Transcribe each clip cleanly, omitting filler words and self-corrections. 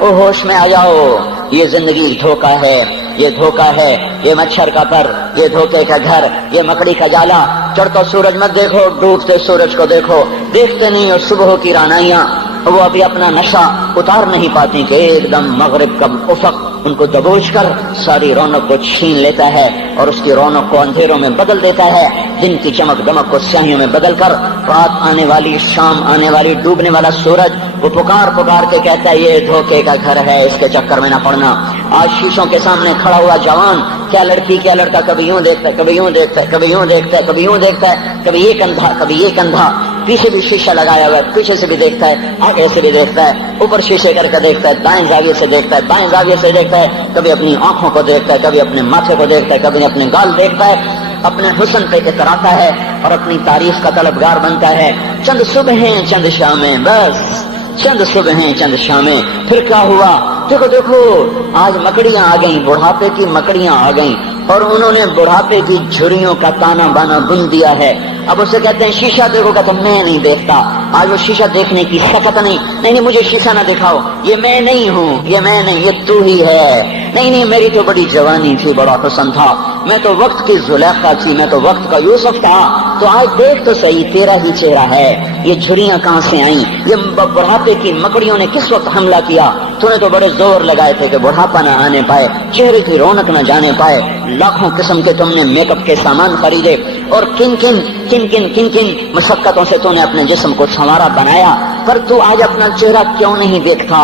او ہوش میں آ جاؤ، یہ زندگی دھوکا ہے، یہ دھوکا ہے، یہ مچھر کا پر، یہ دھوکے کا گھر، یہ مکڑی کا جالا۔ چڑھتا سورج مت دیکھو، ڈوبتے سورج کو دیکھو، دیکھتے نہیں اور صبح کی رانائیاں وہ ابھی اپنا نشہ اتار نہیں پاتی کہ ایک دم مغرب کا افق ان کو دبوچ کر ساری رونق کو چھین لیتا ہے اور اس کی رونق کو اندھیروں میں بدل دیتا ہے، دن کی چمک دمک کو سیاہیوں میں بدل کر رات آنے والی، شام آنے والی، ڈوبنے والا سورج وہ پکار پکار کے کہتا ہے یہ دھوکے کا گھر ہے، اس کے چکر میں نہ پڑنا۔ آج شیشوں کے سامنے کھڑا ہوا جوان کیا لڑکی کیا لڑکا کبھی یوں دیکھتا ہے، کبھی یوں دیکھتا ہے، کبھی یوں دیکھتا ہے، کبھی یوں دیکھتا ہے، کبھی ایک اندھا کبھی ایک اندھا، پیچھے بھی شیشہ لگایا ہوا ہے، پیچھے سے بھی دیکھتا ہے، آگے سے بھی دیکھتا ہے، اوپر شیشے کر کے دیکھتا ہے، دائیں زاویے سے دیکھتا ہے، بائیں زاویے سے دیکھتا ہے، کبھی اپنی آنکھوں کو دیکھتا ہے، کبھی اپنے ماتھے کو دیکھتا ہے، کبھی اپنے گال دیکھتا ہے، اپنے حسن پہ اتراتا ہے اور اپنی تعریف کا طلبگار بنتا ہے۔ چند صبحیں چند شامیں، بس چند صبحیں چند شامیں، پھر کیا ہوا؟ دیکھو دیکھو آج مکڑیاں آ گئیں، بڑھاپے کی مکڑیاں آ گئیں اور انہوں نے بڑھاپے کی جھریوں کا تانا بانا بن دیا ہے۔ اب اسے کہتے ہیں شیشہ دیکھو، کہتا میں نہیں دیکھتا۔ آج وہ شیشہ دیکھنے کی سکت نہیں مجھے شیشہ نہ دکھاؤ، یہ میں نہیں ہوں، یہ میں نہیں، یہ تو ہی ہے۔ نہیں میری تو بڑی جوانی تھی، بڑا حسن تھا، میں تو وقت کی زلیخا تھی، میں تو وقت کا یوسف تھا، تو آج دیکھ تو صحیح تیرا ہی چہرہ ہے۔ یہ جھریاں کہاں سے آئیں؟ یہ بڑھاپے کی مکڑیوں نے کس وقت حملہ کیا؟ تو نے تو بڑے زور لگائے تھے کہ بڑھاپا نہ آنے پائے، چہرے کی رونق نہ جانے پائے، لاکھوں قسم کے تم نے میک اپ کے سامان خریدے اور کن کن مشقتوں سے تو نے اپنے جسم کو سنوارا بنایا، پر تو آج اپنا چہرہ کیوں نہیں دیکھتا؟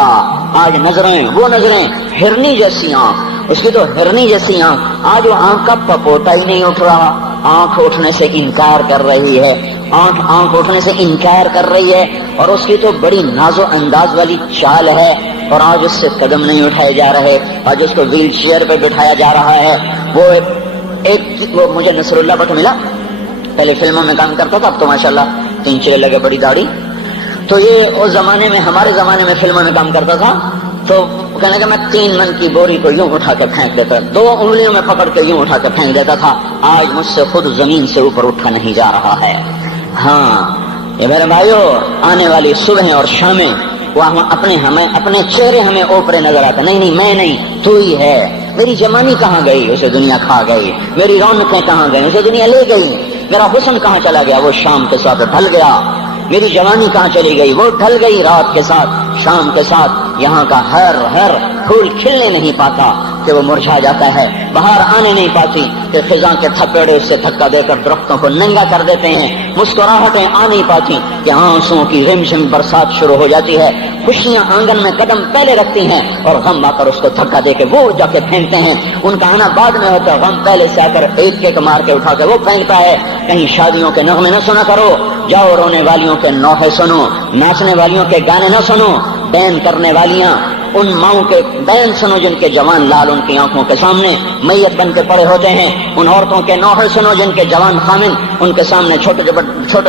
آج نظریں وہ نظریں، ہرنی جیسی آنکھ، اس کی تو ہرنی جیسی آنکھ، آج وہ آنکھ کا پپوٹا ہی نہیں اٹھ رہا، آنکھ اٹھنے سے انکار کر رہی ہے، آنکھ اٹھنے سے انکار کر رہی ہے، اور اس کی تو بڑی ناز و انداز والی چال ہے، اور آج اس سے قدم نہیں اٹھائے جا رہے، آج اس کو ویل چیئر پہ بٹھایا جا رہا ہے۔ وہ مجھے نصر اللہ بٹ ملا، پہلے فلموں میں کام کرتا تھا، اب تو ماشاءاللہ 3 چیرے لگے، بڑی داڑھی، تو یہ اس زمانے میں، ہمارے زمانے میں فلموں میں کام کرتا تھا، تو کہنے لگا میں 3 من کی بوری کو یوں اٹھا کے پھینک دیتا، 2 انگلیوں میں پکڑ کے یوں اٹھا کے پھینک دیتا تھا، آج مجھ سے خود زمین سے اوپر اٹھا نہیں جا رہا ہے۔ ہاں یہ میرے بھائیو، آنے والی صبح اور شامیں وہ اپنے چہرے ہمیں اوپرے نظر آتے، نہیں میں نہیں، تو ہی ہے۔ میری جوانی کہاں گئی؟ اسے دنیا کھا گئی۔ میری رونقیں کہاں گئی؟ اسے دنیا لے گئی۔ میرا حسن کہاں چلا گیا؟ وہ شام کے ساتھ ڈھل گیا۔ میری جوانی کہاں چلی گئی؟ وہ ڈھل گئی رات کے ساتھ، شام کے ساتھ۔ یہاں کا ہر پھول کھلنے نہیں پاتا کہ وہ مرجھا جاتا ہے، باہر آنے نہیں پاتی کہ خزاں کے تھپیڑے سے دھکا دے کر درختوں کو ننگا کر دیتے ہیں، مسکراہٹیں آ نہیں پاتی کہ آنسوؤں کی رم جھم برسات شروع ہو جاتی ہے، خوشیاں آنگن میں قدم پہلے رکھتی ہیں اور غم آ کر اس کو دھکا دے کے وہ جا کے پھینکتے ہیں۔ ان کا آنا بعد میں ہوتا ہے، غم پہلے سے آ کر ایک مار کے اٹھا کے وہ پھینکتا ہے۔ کہیں شادیوں کے نغمے نہ سنا کرو، جاؤ رونے والیوں کے نوحے سنو، ناچنے والیوں کے گانے نہ سنو، بین کرنے والیاں ان ماؤں کے بین سنو جن کے جوان لال ان کی آنکھوں کے سامنے میت بن کے پڑے ہوتے ہیں، ان عورتوں کے نوحے سنو جن کے جوان خامن ان کے سامنے چھوٹے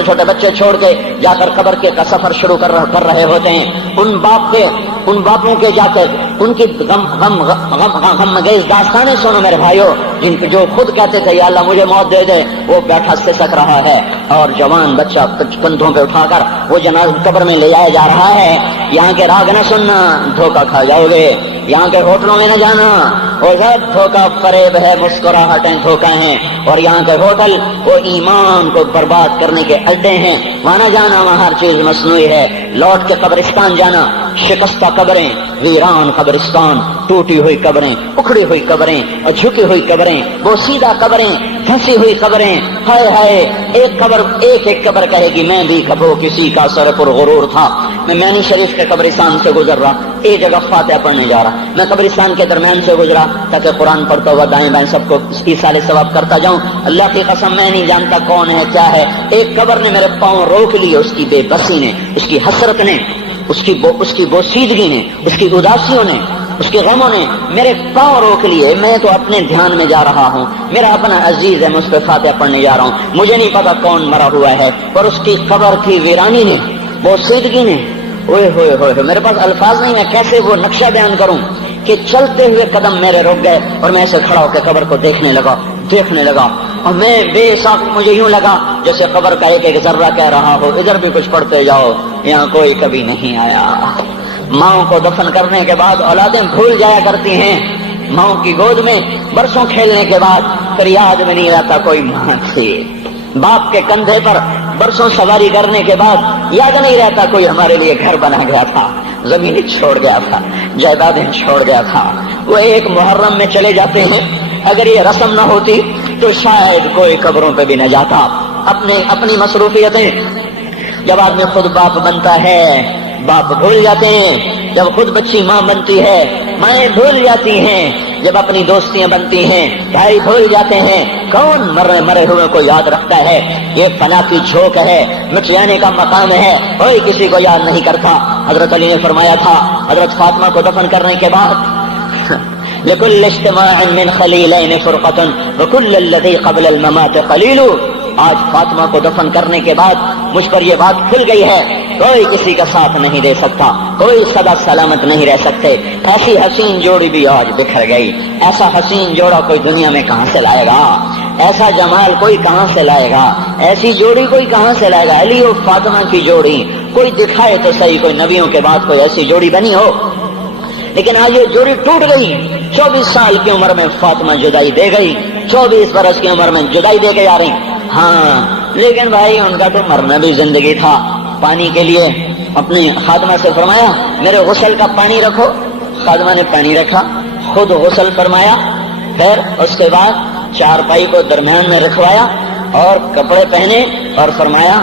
چھوٹے بچے چھوڑ کے جا کر قبر کے کا سفر شروع کر رہے ہوتے ہیں، ان باپوں کے جا کر ان کی غم گیز داستانیں سنو میرے بھائیو، جن کے جو خود کہتے تھے یا اللہ مجھے موت دے دے، وہ بیٹھا سسک رہا ہے اور جوان بچہ کندھوں پہ اٹھا کر وہ جنازہ قبر میں لے جایا جا رہا ہے۔ یہاں کے راگ نہ سننا، دھوکہ کھا جاؤ گے، یہاں کے ہوٹلوں میں نہ جانا، اور سب دھوکہ فریب ہے، مسکراہٹیں دھوکہ ہیں، اور یہاں کے ہوٹل وہ ایمان کو برباد کرنے کے اڈے ہیں، وہاں نہ جانا، وہاں ہر چیز مصنوعی ہے۔ لوٹ کے قبرستان جانا، شکستہ قبریں، ویران قبرستان، ٹوٹی ہوئی قبریں، اکھڑی ہوئی قبریں اور جھکی ہوئی قبریں، بوسیدہ قبریں، دھنسی ہوئی قبریں، ہائے ہائے، ایک قبر کہے گی میں بھی کبھو کسی کا سر پر غرور تھا۔ میں مینی شریف کے قبرستان سے گزر رہا، ایک جگہ فاتحہ پڑھنے جا رہا، میں قبرستان کے درمیان سے گزرا تاکہ قرآن پڑھتا ہوا دائیں بائیں سب کو ایصال ثواب کرتا جاؤں۔ اللہ کی قسم میں نہیں جانتا کون ہے کیا ہے، ایک قبر نے میرے پاؤں روک لیے، اس کی بے بسی نے، اس کی حسرت نے، اس کی بوسیدگی نے، اس کی اداسیوں نے، اس کے غموں نے میرے پاؤں روک لیے۔ میں تو اپنے دھیان میں جا رہا ہوں، میرا اپنا عزیز ہے، میں اس پہ فاتحہ پڑھنے جا رہا ہوں، مجھے نہیں پتا کون مرا ہوا ہے، پر اس کی قبر کی ویرانی نے، بوسیدگی نے، اوئے ہوئے ہوئے، میرے پاس الفاظ نہیں ہے کیسے وہ نقشہ بیان کروں کہ چلتے ہوئے قدم میرے رک گئے اور میں ایسے کھڑا ہو کے قبر کو دیکھنے لگا اور میں بے ساکھ، مجھے یوں لگا جیسے قبر کا ایک ذرہ کہہ رہا ہو ادھر بھی کچھ پڑھتے جاؤ، یہاں کوئی کبھی نہیں آیا، ماؤں کو دفن کرنے کے بعد اولادیں بھول جایا کرتی ہیں، ماؤں کی گود میں برسوں کھیلنے کے بعد پھر یاد میں نہیں رہتا کوئی ماں تھی، باپ کے کندھے پر برسوں سواری کرنے کے بعد یاد نہیں رہتا کوئی ہمارے لیے گھر بنا گیا تھا، زمین چھوڑ گیا تھا، جائیدادیں چھوڑ گیا تھا۔ وہ ایک محرم میں چلے جاتے ہیں، اگر یہ رسم نہ ہوتی تو شاید کوئی قبروں پہ بھی نہ جاتا۔ اپنی مصروفیتیں، جب آدمی خود باپ بنتا ہے باپ بھول جاتے ہیں، جب خود بچی ماں بنتی ہے مائیں بھول جاتی ہیں، جب اپنی دوستیاں بنتی ہیں بھائی بھول جاتے ہیں۔ کون مرے ہوئے کو یاد رکھتا ہے؟ یہ فنا کی جھوک ہے، مٹ جانے کا مقام ہے، کوئی کسی کو یاد نہیں کرتا۔ حضرت علی نے فرمایا تھا حضرت فاطمہ کو دفن کرنے کے بعد لكل اجتماع من خلیلین فرقۃ وكل الذی قبل الممات قلیل۔ آج فاطمہ کو دفن کرنے کے بعد مجھ پر یہ بات کھل گئی ہے، کوئی کسی کا ساتھ نہیں دے سکتا، کوئی سدا سلامت نہیں رہ سکتے۔ ایسی حسین جوڑی بھی آج بکھر گئی، ایسا حسین جوڑا کوئی دنیا میں کہاں سے لائے گا؟ ایسا جمال کوئی کہاں سے لائے گا؟ ایسی جوڑی کوئی کہاں سے لائے گا؟ علی اور فاطمہ کی جوڑی کوئی دکھائے تو صحیح، کوئی نبیوں کے بعد کوئی ایسی جوڑی بنی ہو، لیکن آج یہ جوڑی ٹوٹ گئی۔ 24 سال کی عمر میں فاطمہ جدائی دے گئی، 24 برس کی عمر میں جدائی دے کے جا رہی۔ ہاں لیکن بھائی ان کا تو مرنا بھی زندگی تھا۔ پانی کے لیے اپنی خادمہ سے فرمایا میرے غسل کا پانی رکھو، خادمہ نے پانی رکھا، خود غسل فرمایا، پھر اس کے بعد چارپائی کو درمیان میں رکھوایا اور کپڑے پہنے اور فرمایا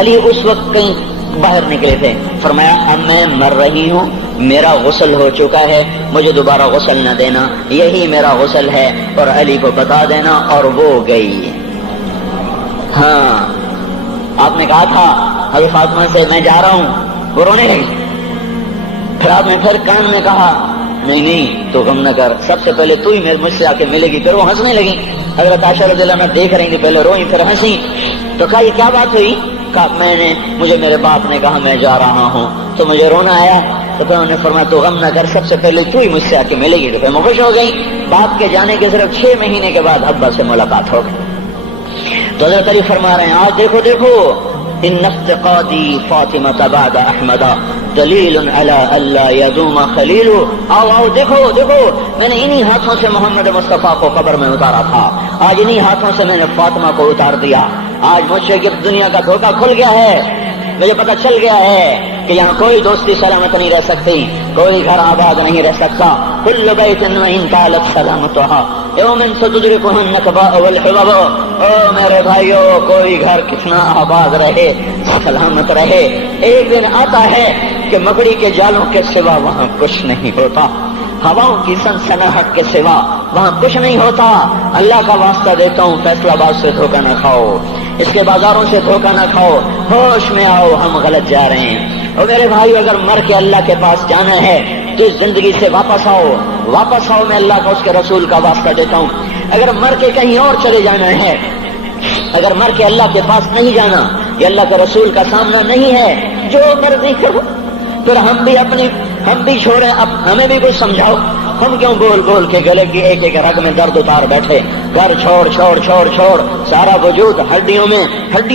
علی اس وقت کہیں باہر نکلے تھے، فرمایا اب میں مر رہی ہوں، میرا غسل ہو چکا ہے، مجھے دوبارہ غسل نہ دینا، یہی میرا غسل ہے اور علی کو بتا دینا، اور وہ گئی۔ ہاں آپ نے کہا تھا حضرت فاطمہ سے میں جا رہا ہوں، وہ رونے لگی، پھر آپ نے پھر کان میں کہا نہیں تو غم نہ کر، سب سے پہلے تو ہی مجھ سے آ کے ملے گی، پھر وہ ہنسنے لگی۔ حضرت عائشہ رضی اللہ عنہا دیکھ رہی تھی، پہلے روئی پھر ہنسی، تو کہا یہ کیا بات ہوئی؟ کہا مجھے میرے باپ نے کہا میں جا رہا ہوں تو مجھے رونا آیا، تو پھر انہوں نے فرمایا تو غم نہ کر، سب سے پہلے تو ہی مجھ سے آ کے ملے گی، تو پھر میں خوش ہو گئی۔ باپ کے جانے کے صرف 6 مہینے کے بعد ابا سے ملاقات ہو گئی۔ تو حضرت علی فرما رہے ہیں آج دیکھو ان افتقادی فاطمہ بعد احمد دلیل علی الا یدوم خلیل۔ آؤ دیکھو میں نے انہی ہاتھوں سے محمد مصطفیٰ کو قبر میں اتارا تھا، آج انہی ہاتھوں سے میں نے فاطمہ کو اتار دیا۔ آج مجھ سے دنیا کا دھوکہ کھل گیا ہے، مجھے پتہ چل گیا ہے کہ یہاں کوئی دوستی سلامت نہیں رہ سکتی، کوئی گھر آباد نہیں رہ سکتا۔ کل بیت وإن طالت سلامتها یوم ستدركه النكباء والحباب۔ او میرے بھائیو، کوئی گھر کتنا آباد رہے، سلامت رہے، ایک دن آتا ہے کہ مکڑی کے جالوں کے سوا وہاں کچھ نہیں ہوتا، ہواؤں کی سنسناہٹ کے سوا وہاں کچھ نہیں ہوتا۔ اللہ کا واسطہ دیتا ہوں فیصلہ آباد سے دھوکہ نہ کھاؤ، اس کے بازاروں سے دھوکہ نہ کھاؤ، ہوش میں آؤ، ہم غلط جا رہے ہیں۔ اور میرے بھائی اگر مر کے اللہ کے پاس جانا ہے تو اس زندگی سے واپس آؤ، میں اللہ کا اس کے رسول کا واسطہ دیتا ہوں۔ اگر مر کے کہیں اور چلے جانا ہے، اگر مر کے اللہ کے پاس نہیں جانا یا اللہ کے رسول کا سامنا نہیں ہے، جو مرضی کرو، پھر ہم بھی چھوڑیں، اب ہمیں بھی کچھ سمجھاؤ، ہم کیوں بول کے گلے کی ایک رگ میں درد اتار بیٹھے؟ گھر چھوڑ سارا وجود ہڈیوں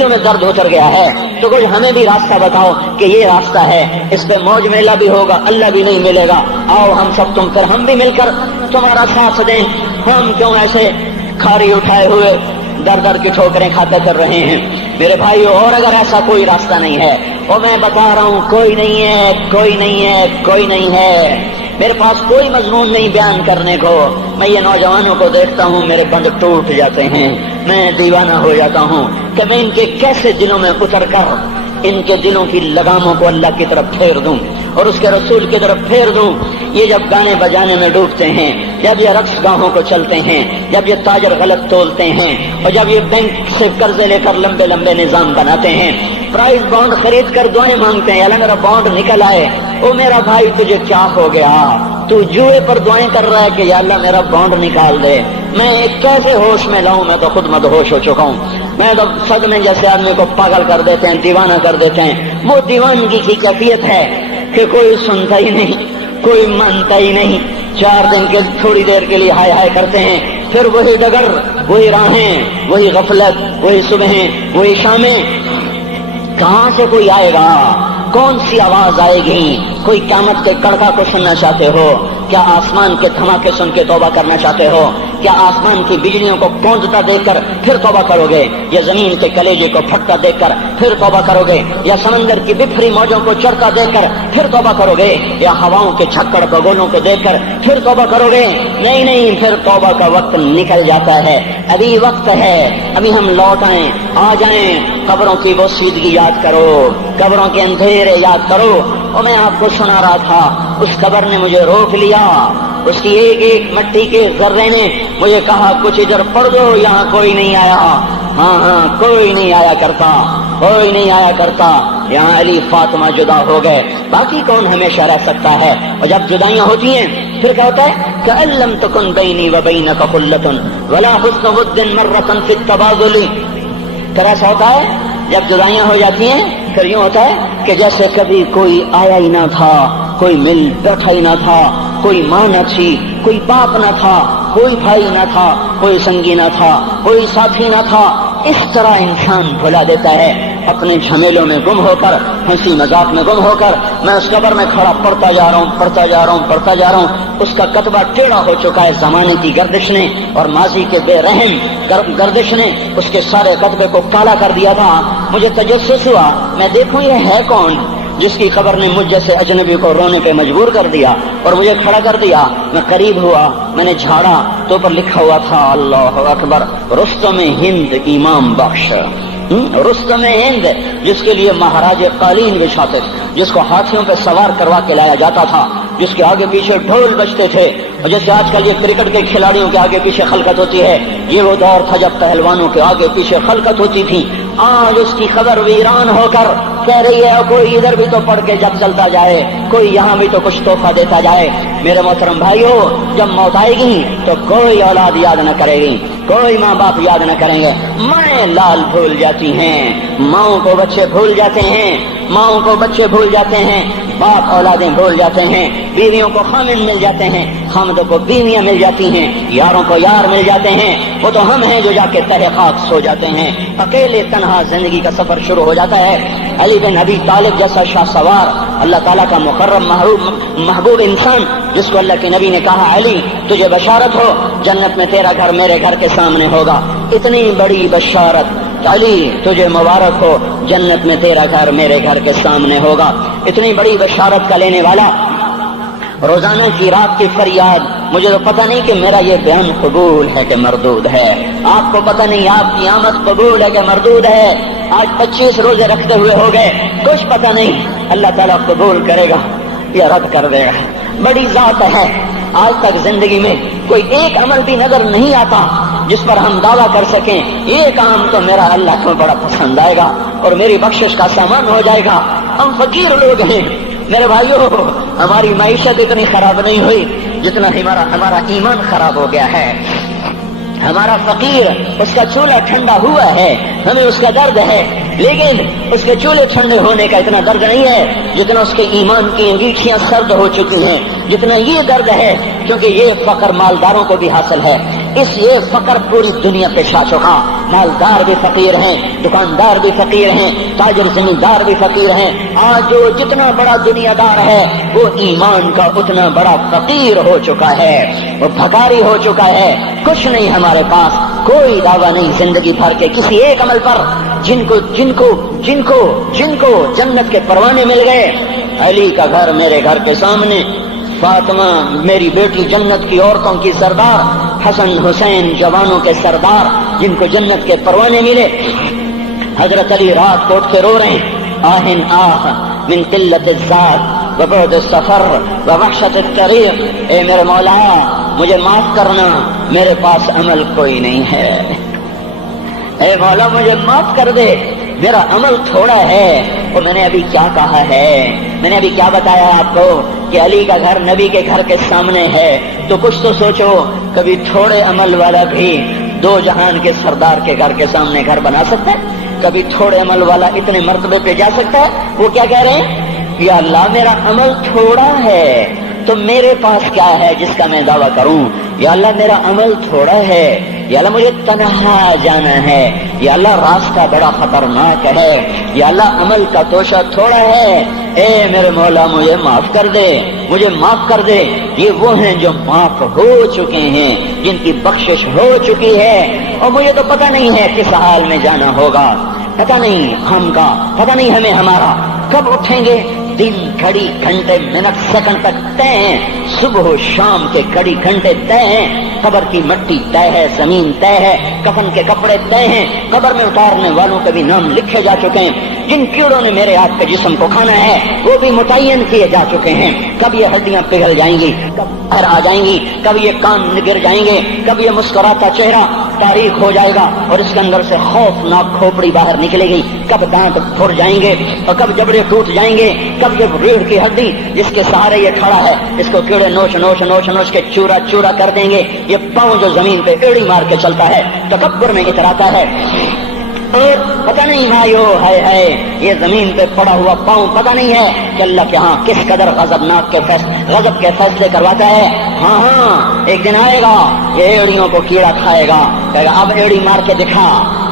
میں درد اتر گیا ہے، تو کچھ ہمیں بھی راستہ بتاؤ کہ یہ راستہ ہے، اس پہ موج میلہ بھی ہوگا، اللہ بھی نہیں ملے گا، آؤ ہم سب تم کر ہم بھی مل کر تمہارا ساتھ دیں۔ ہم کیوں ایسے کھاری اٹھائے ہوئے در کی ٹھوکریں کھاتے کر رہے ہیں؟ میرے بھائیو، اور اگر ایسا کوئی راستہ نہیں ہے، اور میں بتا رہا ہوں کوئی نہیں ہے، میرے پاس کوئی مضمون نہیں بیان کرنے کو، میں یہ نوجوانوں کو دیکھتا ہوں میرے بند ٹوٹ جاتے ہیں، میں دیوانہ ہو جاتا ہوں کہ میں ان کے کیسے دلوں میں اتر کر ان کے دلوں کی لگاموں کو اللہ کی طرف پھیر دوں اور اس کے رسول کی طرف پھیر دوں۔ یہ جب گانے بجانے میں ڈوبتے ہیں، جب یہ رقص گاہوں کو چلتے ہیں، جب یہ تاجر غلط تولتے ہیں، اور جب یہ بینک سے قرضے لے کر لمبے نظام بناتے ہیں، پرائز بانڈ خرید کر دعائیں مانگتے ہیں اللہ میرا بانڈ نکل آئے، او میرا بھائی تجھے کیا ہو گیا؟ تو جوئے پر دعائیں کر رہا ہے کہ یا اللہ میرا بانڈ نکال دے۔ میں کیسے ہوش میں لاؤں؟ میں تو خود مدہوش ہو چکا ہوں۔ میں تو صدمے جیسے آدمی کو پاگل کر دیتے ہیں، دیوانہ کر دیتے ہیں۔ وہ دیوانگی کی کیفیت ہے کہ کوئی سنتا ہی نہیں، کوئی مانتا ہی نہیں، 4 دن کے تھوڑی دیر کے لیے ہائے کرتے ہیں، پھر وہی ڈگر، وہی راہیں، وہی غفلت، وہی صبحیں، وہی شامیں۔ کہاں سے کوئی آئے گا؟ کون سی آواز آئے گی؟ کوئی قیامت کے کڑکا کو سننا چاہتے ہو؟ کیا آسمان کے دھماکے سن کے توبہ کرنا چاہتے ہو؟ کیا آسمان کی بجلیوں کو کونجتا دیکھ کر پھر توبہ کرو گے، یا زمین کے کلیجے کو پھٹتا دیکھ کر پھر توبہ کرو گے، یا سمندر کی بکھری موجوں کو چڑھتا دیکھ کر پھر توبہ کرو گے، یا ہواؤں کے چھکڑ بگولوں کو دیکھ کر پھر توبہ کرو گے؟ نہیں نہیں، پھر توبہ کا وقت نکل جاتا ہے، ابھی وقت ہے، ابھی ہم لوٹ آئیں، آ جائیں، قبروں کی وہ سیدگی یاد کرو، قبروں کے اندھیرے یاد کرو۔ اور میں آپ کو سنا رہا تھا، اس قبر نے مجھے روک لیا، اس کی ایک ایک مٹی کے ذرے نے مجھے کہا کچھ ادھر پڑھ دو، یہاں کوئی نہیں آیا۔ ہاں کوئی نہیں آیا کرتا، کوئی نہیں آیا کرتا، یہاں علی فاطمہ جدا ہو گئے، باقی کون ہمیشہ رہ سکتا ہے؟ اور جب جدائیاں ہوتی ہیں پھر کیا ہوتا ہے؟ کأن لم تکن بینی وبینک خلۃ ولا حسن ود مرۃ فی التبادل۔ پھر ایسا ہوتا ہے جب جدائیاں ہو جاتی ہیں پھر یوں ہوتا ہے کہ جیسے کبھی کوئی آیا ہی نہ تھا، کوئی مل بیٹھا ہی نہ تھا، کوئی ماں نہ تھی، کوئی باپ نہ تھا، کوئی بھائی نہ تھا، کوئی سنگی نہ تھا، کوئی ساتھی نہ تھا۔ اس طرح انسان بھلا دیتا ہے اپنے جھمیلوں میں گم ہو کر، ہنسی مذاق میں گم ہو کر۔ میں اس قبر میں کھڑا پڑھتا جا رہا ہوں، پڑھتا جا رہا ہوں، پڑھتا جا رہا ہوں، اس کا کتبہ ٹیڑھا ہو چکا ہے زمانے کی گردش نے اور ماضی کے بے رحم گردش نے اس کے سارے کتبے کو کالا کر دیا تھا۔ مجھے تجسس ہوا، میں دیکھوں یہ ہے کون جس کی خبر نے مجھ جیسے اجنبی کو رونے پہ مجبور کر دیا اور مجھے کھڑا کر دیا۔ میں قریب ہوا، میں نے جھاڑا تو اوپر لکھا ہوا تھا اللہ اکبر، رستم ہند امام بخش۔ رستم ہند، جس کے لیے مہاراج قالین بچھاتے تھے، جس کو ہاتھیوں پہ سوار کروا کے لایا جاتا تھا، جس کے آگے پیچھے ڈھول بجتے تھے، اور جیسے آج کل یہ کرکٹ کے کھلاڑیوں کے آگے پیچھے خلقت ہوتی ہے، یہ وہ دور تھا جب پہلوانوں کے آگے پیچھے خلقت ہوتی تھی۔ آج اس کی خبر ویران ہو کر کہہ رہی ہے کوئی ادھر بھی تو پڑھ کے جب چلتا جائے، کوئی یہاں بھی تو کچھ تحفہ دیتا جائے۔ میرے محترم بھائیو، جب موت آئے گی تو کوئی اولاد یاد نہ کرے گی، کوئی ماں باپ یاد نہ کریں گے، مائیں لال بھول جاتی ہیں، ماؤں کو بچے بھول جاتے ہیں، ماؤں کو بچے بھول جاتے ہیں، باپ اولادیں بھول جاتے ہیں، بیویوں کو خامن مل جاتے ہیں، خامدوں کو بیویاں مل جاتی ہیں، یاروں کو یار مل جاتے ہیں۔ وہ تو ہم ہیں جو جا کے تہہ خاک سو جاتے ہیں، اکیلے تنہا زندگی کا سفر شروع ہو جاتا ہے۔ علی بن ابی طالب جیسا شاہ سوار، اللہ تعالیٰ کا مکرم محبوب انسان، جس کو اللہ کے نبی نے کہا علی تجھے بشارت ہو، جنت میں تیرا گھر میرے گھر کے سامنے ہوگا، اتنی بڑی بشارت، علی تجھے مبارک ہو، جنت میں تیرا گھر میرے گھر کے سامنے ہوگا، اتنی بڑی بشارت کا لینے والا۔ روزانہ کی رات کی فریاد، مجھے تو پتہ نہیں کہ میرا یہ بیان قبول ہے کہ مردود ہے، آپ کو پتہ نہیں آپ کی آمد قبول ہے کہ مردود ہے۔ آج 25 روزے رکھتے ہوئے ہو گئے، کچھ پتہ نہیں اللہ تعالیٰ قبول کرے گا یا رد کر دے گا، بڑی ذات ہے۔ آج تک زندگی میں کوئی ایک عمل بھی نظر نہیں آتا جس پر ہم دعویٰ کر سکیں یہ کام تو میرا اللہ کو بڑا پسند آئے گا اور میری بخشش کا سامان ہو جائے گا۔ ہم فقیر لوگ ہیں میرے بھائیو، ہماری معیشت اتنی خراب نہیں ہوئی جتنا ہمارا ایمان خراب ہو گیا ہے۔ ہمارا فقیر، اس کا چولہا ٹھنڈا ہوا ہے، ہمیں اس کا درد ہے، لیکن اس کے چولہے ٹھنڈے ہونے کا اتنا درد نہیں ہے جتنا اس کے ایمان کی انگیٹھیاں سرد ہو چکی ہیں، جتنا یہ درد ہے، کیونکہ یہ فقر مالداروں کو بھی حاصل ہے، اس یہ فقر پوری دنیا پہ چھا چکا۔ مالدار بھی فقیر ہیں، دکاندار بھی فقیر ہیں، تاجر زمیندار بھی فقیر ہیں۔ آج جو جتنا بڑا دنیا دار ہے وہ ایمان کا اتنا بڑا فقیر ہو چکا ہے، وہ بھکاری ہو چکا ہے۔ کچھ نہیں ہمارے پاس، کوئی دعویٰ نہیں زندگی بھر کے کسی ایک عمل پر، جن کو جنت کے پروانے مل گئے۔ علی کا گھر میرے گھر کے سامنے، فاطمہ میری بیٹی جنت کی عورتوں کی سردار، حسن حسین جوانوں کے سردار جن کو جنت کے پروانے ملے۔ حضرت علی رات کو اٹھ کے رو رہے ہیں، آہن آہ من قلت الذات وبعد السفر ووحشت الطریق، اے میرے مولا مجھے معاف کرنا، میرے پاس عمل کوئی نہیں ہے، اے مولا مجھے معاف کر دے، میرا عمل تھوڑا ہے۔ اور میں نے ابھی کیا کہا ہے، میں نے ابھی کیا بتایا آپ کو کہ علی کا گھر نبی کے گھر کے سامنے ہے، تو کچھ تو سوچو، کبھی تھوڑے عمل والا بھی دو جہان کے سردار کے گھر کے سامنے گھر بنا سکتا ہے؟ کبھی تھوڑے عمل والا اتنے مرتبے پہ جا سکتا ہے؟ وہ کیا کہہ رہے ہیں، یا اللہ میرا عمل تھوڑا ہے تو میرے پاس کیا ہے جس کا میں دعویٰ کروں؟ یا اللہ میرا عمل تھوڑا ہے، یا اللہ مجھے تنہا جانا ہے، یا اللہ راستہ بڑا خطرناک ہے، یا اللہ عمل کا توشہ تھوڑا ہے، اے میرے مولا مجھے معاف کر دے، مجھے معاف کر دے۔ یہ وہ ہیں جو معاف ہو چکے ہیں، جن کی بخشش ہو چکی ہے، اور مجھے تو پتہ نہیں ہے کس حال میں جانا ہوگا، پتہ نہیں ہم کا، پتہ نہیں ہمیں ہمارا کب اٹھیں گے۔ دن گھڑی گھنٹے منٹ سیکنڈ تک طے ہیں، صبح و شام کے گھڑی گھنٹے طے ہیں، قبر کی مٹی طے ہے، زمین طے ہے، کفن کے کپڑے طے ہیں، قبر میں اتارنے والوں کے بھی نام لکھے جا چکے ہیں۔ جن کیڑوں نے میرے آپ کے جسم کو کھانا ہے وہ بھی متعین کیے جا چکے ہیں۔ کب یہ ہڈیاں پگھل جائیں گی، کب باہر آ جائیں گی، کب یہ کان گر جائیں گے، کب یہ مسکراتا چہرہ تاریخ ہو جائے گا اور اس کے اندر سے خوفناک کھوپڑی باہر نکلے گی، کب دانت پھر جائیں گے اور کب جبڑے ٹوٹ جائیں گے، کب یہ ریڑھ کی ہڈی جس کے سہارے یہ کھڑا ہے اس کو کیڑے نوچ نوچ نوچ نوچ کے چورا چورا کر دیں گے۔ یہ پاؤں جو زمین پہ ایڑی مار کے چلتا ہے تکبر میں اتراتا ہے، اور پتہ نہیں بھائیو ہے یہ زمین پہ پڑا ہوا پاؤں پتہ نہیں ہے کہ اللہ کے ہاں کس قدر غضب کے فیصلے کرواتا ہے۔ ہاں ہاں ایک دن آئے گا یہ ایڑیوں کو کیڑا کھائے گا، کہے گا اب ایڑی مار کے دکھا،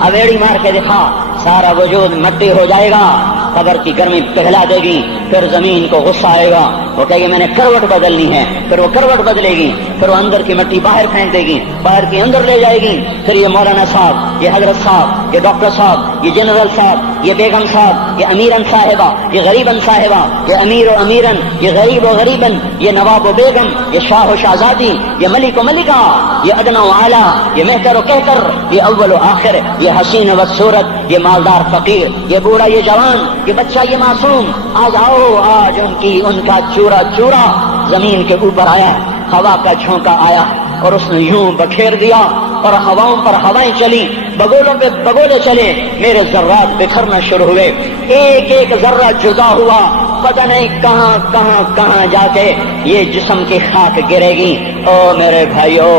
اب ایڑی مار کے دکھا، سارا وجود مٹی ہو جائے گا، قبر کی گرمی پگھلا دے گی، پھر زمین کو غصہ آئے گا، وہ کہے گی میں نے کروٹ بدلنی ہے، پھر وہ کروٹ بدلے گی، پھر وہ اندر کی مٹی باہر پھینک دے گی، باہر کی اندر لے جائے گی، پھر یہ مولانا صاحب، یہ حضرت صاحب، یہ ڈاکٹر صاحب، یہ جنرل صاحب، یہ بیگم صاحب، یہ امیرن صاحبہ، یہ غریبن صاحبہ، یہ امیر و امیرن، یہ غریب و غریبن، یہ نواب و بیگم، یہ شاہ و شہزادی، یہ ملک و ملکہ، یہ ادنا و اعلیٰ، یہ مہتر و کہتر، یہ اول و آخر، یہ حسین و صورت، یہ مالدار فقیر، یہ بوڑھا یہ جوان، یہ بچہ یہ معصوم، آج آؤ، آج ان کا چورا چورا زمین کے اوپر آیا، ہوا کا جھونکا آیا اور اس نے یوں بکھیر دیا اور ہواؤں پر ہوائیں چلی، بگولوں پہ بگولے چلے، میرے ذرات بکھرنا شروع ہوئے، ایک ایک ذرہ جدا ہوا، پتہ نہیں کہاں کہاں کہاں جا کے یہ جسم کی خاک گرے گی۔ او میرے بھائیو،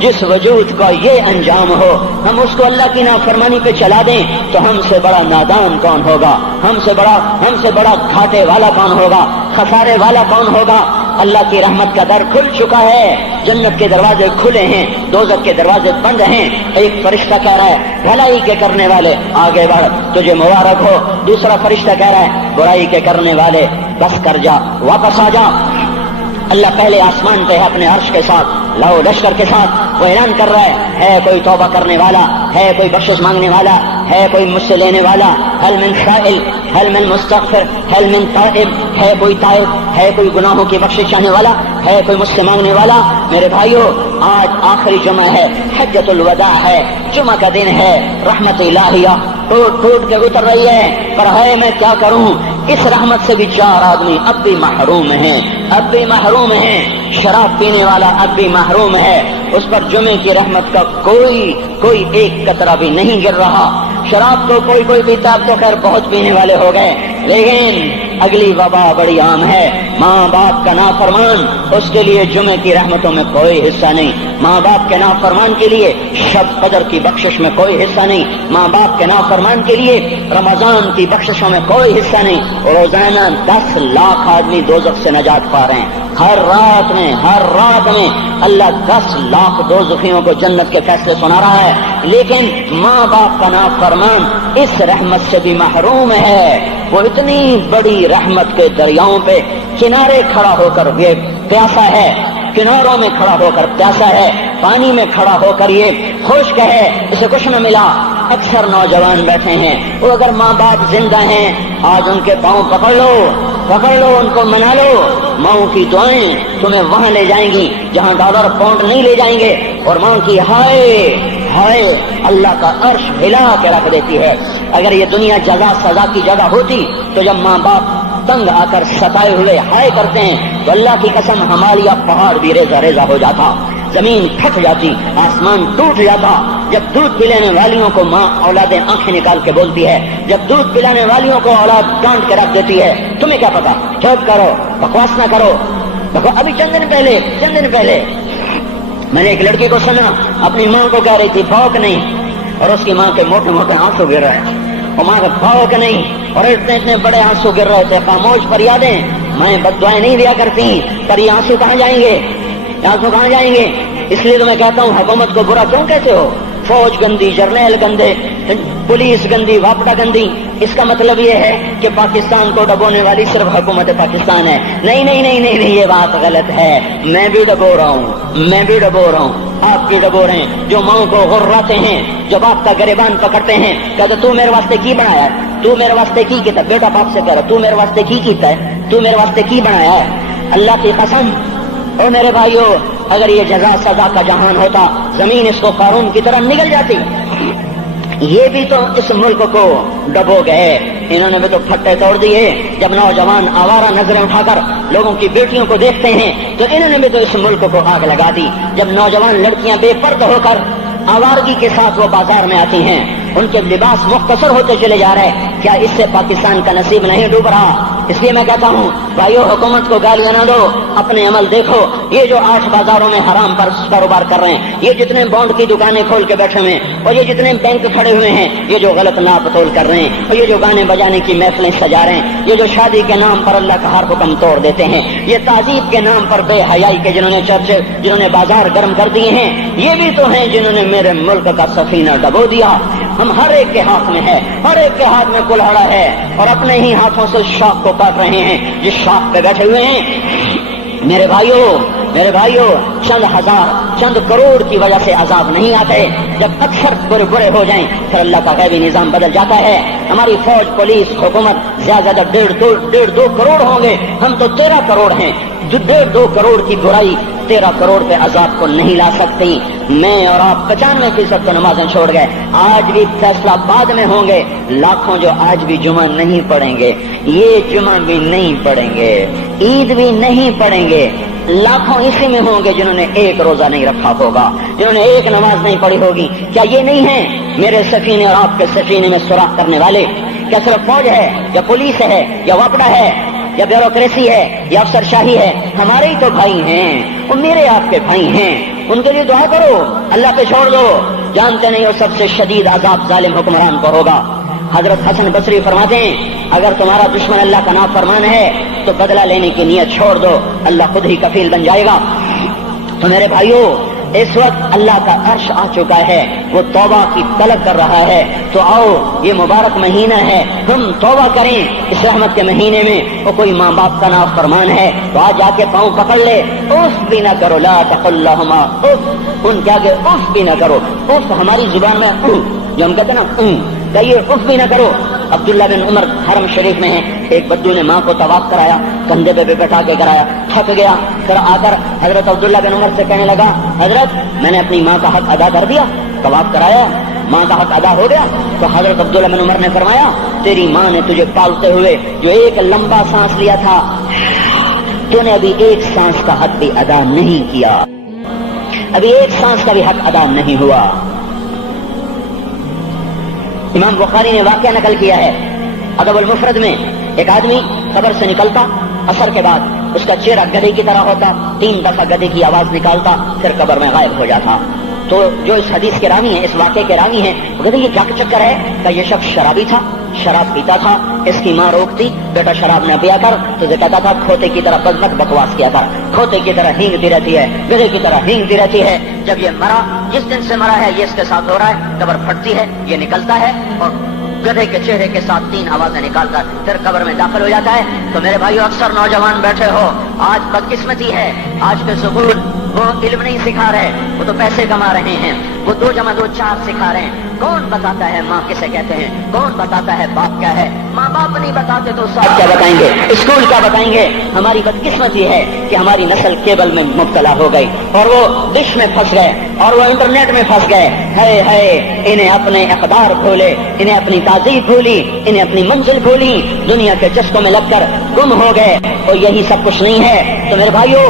جس وجود کا یہ انجام ہو، ہم اس کو اللہ کی نافرمانی پہ چلا دیں تو ہم سے بڑا نادان کون ہوگا، ہم سے بڑا گھاٹے والا کون ہوگا، خسارے والا کون ہوگا۔ اللہ کی رحمت کا در کھل چکا ہے، جنت کے دروازے کھلے ہیں، دوزخ کے دروازے بند ہیں۔ ایک فرشتہ کہہ رہا ہے بھلائی کے کرنے والے آگے بڑھ، تجھے مبارک ہو۔ دوسرا فرشتہ کہہ رہا ہے برائی کے کرنے والے بس کر جا، واپس آ جا۔ اللہ پہلے آسمان پہ ہے اپنے عرش کے ساتھ، لاؤ لشکر کے ساتھ، وہ اعلان کر رہا ہے کوئی توبہ کرنے والا، ہے کوئی بخشش مانگنے والا، ہے کوئی مجھ سے لینے والا، هل من سائل، هل من مستغفر، هل من تائب، ہے کوئی تائب، ہے کوئی گناہوں کی بخشش چاہنے والا، ہے کوئی مجھ سے مانگنے والا۔ میرے بھائیو، آج آخری جمعہ ہے، حجۃ الوداع ہے، جمعہ کا دن ہے، رحمت الہیہ ٹوٹ ٹوٹ کے اتر رہی ہے، پر ہے میں کیا کروں، اس رحمت سے بھی 4 آدمی اب بھی محروم ہیں، اب بھی محروم ہیں۔ شراب پینے والا اب بھی محروم ہے، اس پر جمعے کی رحمت کا کوئی ایک قطرہ بھی نہیں گر رہا۔ شراب تو کوئی پیتا، اب تو خیر بہت پینے والے ہو گئے، لیکن اگلی وبا بڑی عام ہے، ماں باپ کا نافرمان، اس کے لیے جمعے کی رحمتوں میں کوئی حصہ نہیں، ماں باپ کے نافرمان کے لیے شب قدر کی بخشش میں کوئی حصہ نہیں، ماں باپ کے نافرمان کے لیے رمضان کی بخششوں میں کوئی حصہ نہیں۔ روزانہ 10 لاکھ آدمی دوزخ سے نجات پا رہے ہیں، ہر رات میں اللہ 10 لاکھ دوزخیوں کو جنت کے فیصلے سنا رہا ہے، لیکن ماں باپ کا نافرمان اس رحمت سے بھی محروم ہے۔ وہ اتنی بڑی رحمت کے دریاؤں پہ کنارے کھڑا ہو کر یہ پیاسا ہے، کناروں میں کھڑا ہو کر پیاسا ہے، پانی میں کھڑا ہو کر یہ خشک ہے، اسے کچھ نہ ملا۔ اکثر نوجوان بیٹھے ہیں، وہ اگر ماں باپ زندہ ہیں آج ان کے پاؤں پکڑ لو، ان کو منا لو، ماں کی دعائیں تمہیں وہاں لے جائیں گی جہاں ڈالر پاؤنڈ نہیں لے جائیں گے، اور ماں کی ہائے اللہ کا عرش ہلا کے رکھ دیتی ہے۔ اگر یہ دنیا جزا سزا کی جگہ ہوتی تو جب ماں باپ تنگ آ کر ستائے ہوئے ہائے کرتے ہیں تو اللہ کی قسم ہمالیہ پہاڑ بھی ریزہ ریزہ ہو جاتا، زمین پھٹ جاتی، آسمان ٹوٹ جاتا۔ جب دودھ پلانے والیوں کو ماں اولادیں آنکھیں نکال کے بولتی ہے، جب دودھ پلانے والیوں کو اولاد ڈانٹ کے رکھ دیتی ہے، تمہیں کیا پتا، چپ کرو، بکواس نہ کرو۔ ابھی چند دن پہلے میں نے ایک لڑکی کو سنا، اپنی ماں کو کہہ رہی تھی بھوک نہیں، اور اس کی ماں کے موٹے موٹے آنسو گر رہے ہیں، اور ماں کا بھوک نہیں، اور اتنے بڑے آنسو گر رہے تھے۔ خاموش فریادیں، میں بد دعائیں نہیں دیا کرتی، پر یہ آنسو کہاں جائیں گے، اس لیے تو میں کہتا ہوں حکومت کو برا کیوں کہتے ہو، فوج گندی، جرنیل گندے، پولیس گندی، واپڈا گندی، اس کا مطلب یہ ہے کہ پاکستان کو ڈبونے والی صرف حکومت پاکستان ہے. نہیں نہیں نہیں نہیں نہیں، یہ بات غلط ہے. میں بھی ڈبو رہا ہوں، میں بھی ڈبو رہا ہوں، آپ کی ڈبو رہے ہیں. جو ماں کو غراتے ہیں، جو باپ کا گریبان پکڑتے ہیں، کہتے تو میرے واسطے کی بنایا ہے، تو میرے واسطے کی کیتا ہے. بیٹا باپ سے کہہ رہا تو میرے واسطے کی کیتا ہے، تو میرے واسطے کی بنایا ہے. اللہ کی قسم او میرے بھائیو، اگر یہ جزا سزا کا جہان ہوتا، زمین اس کو قارون کی طرح نگل جاتی. یہ بھی تو اس ملک کو ڈبو گئے، انہوں نے بھی تو پھٹے توڑ دیے. جب نوجوان آوارہ نظریں اٹھا کر لوگوں کی بیٹیوں کو دیکھتے ہیں تو انہوں نے بھی تو اس ملک کو آگ لگا دی. جب نوجوان لڑکیاں بے پردہ ہو کر آوارگی کے ساتھ وہ بازار میں آتی ہیں، ان کے لباس مختصر ہوتے چلے جا رہے، کیا اس سے پاکستان کا نصیب نہیں ڈوب رہا؟ اس لیے میں کہتا ہوں بھائیو، حکومت کو گالیاں نہ دو، اپنے عمل دیکھو. یہ جو 8 بازاروں میں حرام پر کاروبار کر رہے ہیں، یہ جتنے بانڈ کی دکانیں کھول کے بیٹھے ہوئے ہیں، اور یہ جتنے بینک کھڑے ہوئے ہیں، یہ جو غلط ناپ تول کر رہے ہیں، اور یہ جو گانے بجانے کی محفلیں سجا رہے ہیں، یہ جو شادی کے نام پر اللہ کا ہر حکم توڑ دیتے ہیں، یہ تعذیب کے نام پر بے حیائی کے جنہوں نے چرچے، جنہوں نے بازار گرم کر دیے ہیں، یہ بھی تو ہیں جنہوں نے میرے ملک کا سفینہ ڈبو دیا. ہم ہر ایک کے ہاتھ میں ہے، ہر ایک کے ہاتھ میں کلہاڑا ہے، اور اپنے ہی ہاتھوں سے شاخ کو کاٹ رہے ہیں جس شاخ پہ بیٹھے ہوئے ہیں. میرے بھائیوں، چند ہزار، چند کروڑ کی وجہ سے عذاب نہیں آتے. جب اکثر برے ہو جائیں پھر اللہ کا غیبی نظام بدل جاتا ہے. ہماری فوج، پولیس، حکومت زیادہ 1.5-2 کروڑ ہوں گے، ہم تو 13 کروڑ ہیں. 1.5-2 کروڑ کی برائی 13 کروڑ پہ عذاب کو نہیں لا سکتی. میں اور آپ 95% تو نمازیں چھوڑ گئے، آج بھی فیصلہ بعد میں ہوں گے. لاکھوں جو آج بھی جمعہ نہیں پڑھیں گے، یہ جمعہ بھی نہیں پڑھیں گے، عید بھی نہیں پڑھیں گے. لاکھوں اسی میں ہوں گے جنہوں نے ایک روزہ نہیں رکھا ہوگا، جنہوں نے ایک نماز نہیں پڑھی ہوگی. کیا یہ نہیں ہے میرے سفینے اور آپ کے سفینے میں سوراخ کرنے والے؟ کیا صرف فوج ہے یا پولیس ہے یا واپڈا ہے یا بیوروکریسی ہے یا افسر شاہی ہے؟ ہمارے ہی تو بھائی ہیں، وہ میرے آپ کے بھائی ہیں. ان کے لیے دعا کرو، اللہ پہ چھوڑ دو. جانتے نہیں وہ سب سے شدید عذاب ظالم حکمران کو ہوگا. حضرت حسن بصری فرماتے ہیں اگر تمہارا دشمن اللہ کا نافرمان ہے تو بدلہ لینے کی نیت چھوڑ دو، اللہ خود ہی کفیل بن جائے گا. تو میرے بھائیوں، اس وقت اللہ کا عرش آ چکا ہے، وہ توبہ کی طلب کر رہا ہے. تو آؤ، یہ مبارک مہینہ ہے، ہم توبہ کریں. اس رحمت کے مہینے میں وہ کوئی ماں باپ کا نافرمان ہے تو آج جا کے پاؤں پکڑ لے، اف بھی نہ کرو، لا تقل لہما اف، ان کے آگے اف بھی نہ کرو. اف ہماری زبان میں جو ہم کہتے ہیں نا، کہیے اف بھی نہ کرو. عبداللہ بن عمر حرم شریف میں ہیں، ایک بدو نے ماں کو طواف کرایا، کندھے پہ بٹھا کے کرایا، تھک گیا. پھر آ کر حضرت عبداللہ بن عمر سے کہنے لگا حضرت میں نے اپنی ماں کا حق ادا کر دیا، طواف کرایا، ماں کا حق ادا ہو گیا. تو حضرت عبداللہ بن عمر نے فرمایا تیری ماں نے تجھے پالتے ہوئے جو ایک لمبا سانس لیا تھا، تو نے ابھی ایک سانس کا حق بھی ادا نہیں کیا، ابھی ایک سانس کا بھی حق ادا نہیں ہوا. امام بخاری نے واقعہ نقل کیا ہے ادب المفرد میں، ایک آدمی قبر سے نکلتا، عصر کے بعد اس کا چہرہ گدھے کی طرح ہوتا، 3 دفعہ گدھے کی آواز نکالتا، پھر قبر میں غائب ہو جاتا. تو جو اس حدیث کے راوی ہیں، اس واقعے کے راوی ہیں، وہ کہتے ہیں یہ کیا چکر ہے؟ کہ یہ شخص شرابی تھا، شراب پیتا تھا، اس کی ماں روکتی بیٹا شراب نہ پیا کر، تو یہ کہتا تھا کھوتے کی طرح بزمت بکواس کیا کر، کھوتے کی طرح ہینگتی رہتی ہے، گدھے کی طرح ہینگتی رہتی ہے. جب یہ مرا، جس دن سے مرا ہے یہ اس کے ساتھ ہو رہا ہے، قبر پھٹتی ہے، یہ نکلتا ہے اور گدھے کے چہرے کے ساتھ 3 آوازیں نکالتا ہے، پھر قبر میں داخل ہو جاتا ہے. تو میرے بھائیو، اکثر نوجوان بیٹھے ہو، آج بدقسمتی ہے، آج کے سکول وہ علم نہیں سکھا رہے، وہ تو پیسے کما رہے ہیں، وہ 2 + 2 4 سکھا رہے ہیں. کون بتاتا ہے ماں کسے کہتے ہیں؟ کون بتاتا ہے باپ کیا ہے؟ ماں باپ نہیں بتاتے تو استاد کیا بتائیں گے؟ اسکول کیا بتائیں گے؟ ہماری بدقسمتی ہے کہ ہماری نسل کیبل میں مبتلا ہو گئی اور وہ ڈش میں پھنس گئے اور وہ انٹرنیٹ میں پھنس گئے. ہے انہیں اپنے اقدار بھولے، انہیں اپنی تہذیب بھولی، انہیں اپنی منزل بھولی، دنیا کے چسکوں میں لگ کر گم ہو گئے. اور یہی سب کچھ نہیں ہے. تو میرے بھائیو،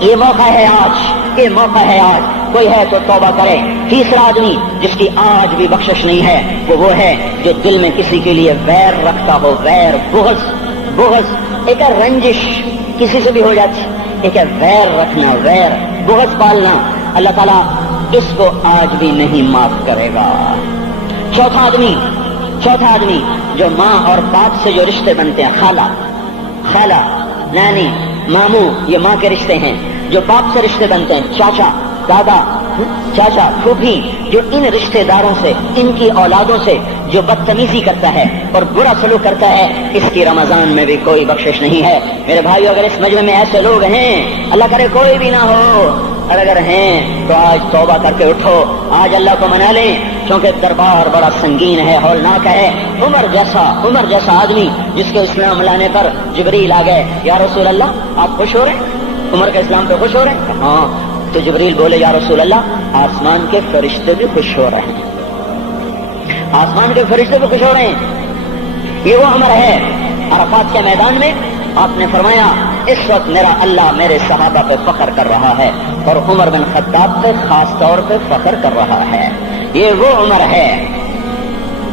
یہ موقع ہے آج، یہ موقع ہے آج. کوئی ہے تو توبہ کرے. تیسرا آدمی جس کی آج بھی بخشش نہیں ہے وہ ہے جو دل میں کسی کے لیے ویر رکھتا ہو، ویر، بغض، ایک ہے رنجش کسی سے بھی ہو جاتی، ایک ہے ویر رکھنا، ویر، بغض پالنا. اللہ تعالیٰ اس کو آج بھی نہیں معاف کرے گا. چوتھا آدمی جو ماں اور باپ سے جو رشتے بنتے ہیں، خالہ، نانی، ماموں، یہ ماں کے رشتے ہیں. جو باپ سے رشتے بنتے ہیں، چاچا، دادا، چاچا پھوپھی جو ان رشتہ داروں سے، ان کی اولادوں سے جو بدتمیزی کرتا ہے اور برا سلوک کرتا ہے، اس کی رمضان میں بھی کوئی بخشش نہیں ہے۔ میرے بھائیو، اگر اس مجمع میں ایسے لوگ ہیں، اللہ کرے کوئی بھی نہ ہو، اور اگر ہیں تو آج توبہ کر کے اٹھو، آج اللہ کو منا لیں، کیونکہ دربار بڑا سنگین ہے، ہولناک ہے۔ عمر جیسا آدمی جس کے اسلام لانے پر جبریل آ گئے، یا رسول اللہ آپ خوش ہو رہے ہیں؟ عمر کے اسلام پہ خوش ہو رہے ہیں؟ ہاں۔ تو جبریل بولے، یا رسول اللہ آسمان کے فرشتے بھی خوش ہو رہے ہیں، آسمان کے فرشتے بھی خوش ہو رہے ہیں۔ یہ وہ عمر ہے۔ عرفات کے میدان میں آپ نے فرمایا، اس وقت میرا اللہ میرے صحابہ پہ فخر کر رہا ہے، اور عمر بن خطاب پہ خاص طور پہ فخر کر رہا ہے۔ یہ وہ عمر ہے۔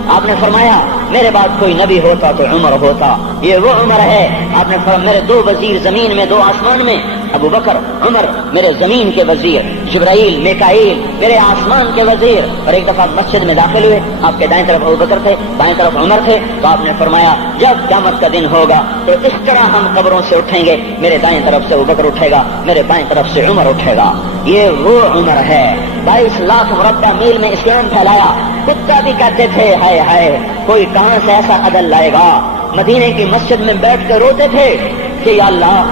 آپ نے فرمایا، میرے بعد کوئی نبی ہوتا تو عمر ہوتا۔ یہ وہ عمر ہے۔ آپ نے فرمایا، میرے دو وزیر زمین میں، دو آسمان میں، ابو بکر عمر میرے زمین کے وزیر، جبرائیل میکائیل میرے آسمان کے وزیر۔ اور ایک دفعہ مسجد میں داخل ہوئے، آپ کے دائیں طرف ابو بکر تھے، بائیں طرف عمر تھے، تو آپ نے فرمایا، جب قیامت کا دن ہوگا تو اس طرح ہم قبروں سے اٹھیں گے، میرے دائیں طرف سے ابو بکر اٹھے گا، میرے بائیں طرف سے عمر اٹھے گا۔ یہ وہ عمر ہے۔ 22 لاکھ مربع میل میں اسلام پھیلایا۔ کتا بھی کہتے تھے، ہائے ہائے کوئی کہاں سے ایسا عدل لائے گا۔ مدینے کی مسجد میں بیٹھ کے روتے تھے کہ یا اللہ،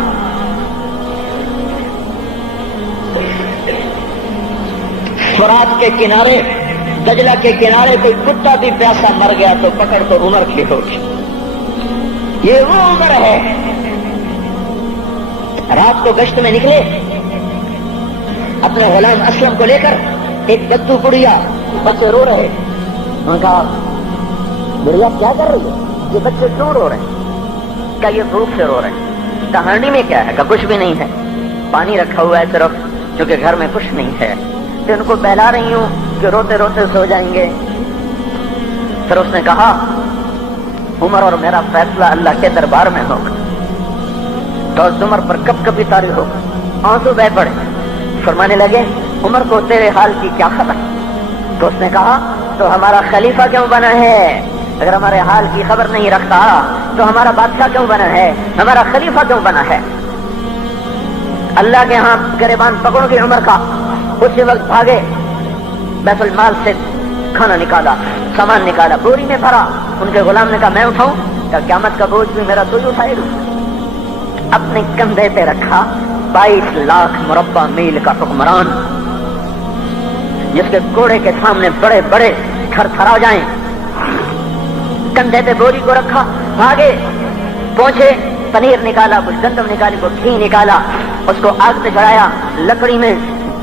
فرات کے کنارے، دجلہ کے کنارے کوئی کتا بھی پیاسا مر گیا تو پکڑ تو عمر کی ہوگی۔ یہ وہ عمر ہے۔ رات کو گشت میں نکلے اپنے غلام اسلم کو لے کر، ایک بدو بڑھیا، بچے رو رہے، انہوں نے کہا، بڑھیا کیا کر رہی ہے؟ یہ بچے کیوں رو رہے ہیں؟ کہا یہ بھوک سے رو رہے ہیں۔ کہانی میں کیا ہے؟ کہا کچھ بھی نہیں ہے، پانی رکھا ہوا ہے صرف، کیونکہ گھر میں کچھ نہیں ہے، تو ان کو بہلا رہی ہوں کہ روتے روتے سو جائیں گے۔ پھر اس نے کہا، عمر اور میرا فیصلہ اللہ کے دربار میں ہوگا، تو عمر پر کب کبھی طاری ہوگا۔ آنسو بہ پڑے۔ فرمانے لگے، عمر کو تیرے حال کی کیا خبر؟ تو اس نے کہا، تو ہمارا خلیفہ کیوں بنا ہے؟ اگر ہمارے حال کی خبر نہیں رکھتا تو ہمارا بادشاہ کیوں بنا ہے؟ ہمارا خلیفہ کیوں بنا ہے؟ اللہ کے ہاں گریبان پکڑ کے عمر کا، اسی وقت بھاگے، بیت المال سے کھانا نکالا، سامان نکالا، بوری میں بھرا۔ ان کے غلام نے کہا میں اٹھاؤں؟ کہ قیامت کا بوجھ بھی میرا تو ہی اٹھائے گا۔ اپنے کندھے پہ رکھا 22 لاکھ مربع میل کا حکمران، جس کے گھوڑے کے سامنے بڑے بڑے تھر تھرا جائیں، کندھے پہ بوری کو رکھا، بھاگے، پہنچے، پنیر نکالا، کچھ گندم نکالی، کچھ گھی نکالا، اس کو آگ پہ چڑھایا، لکڑی میں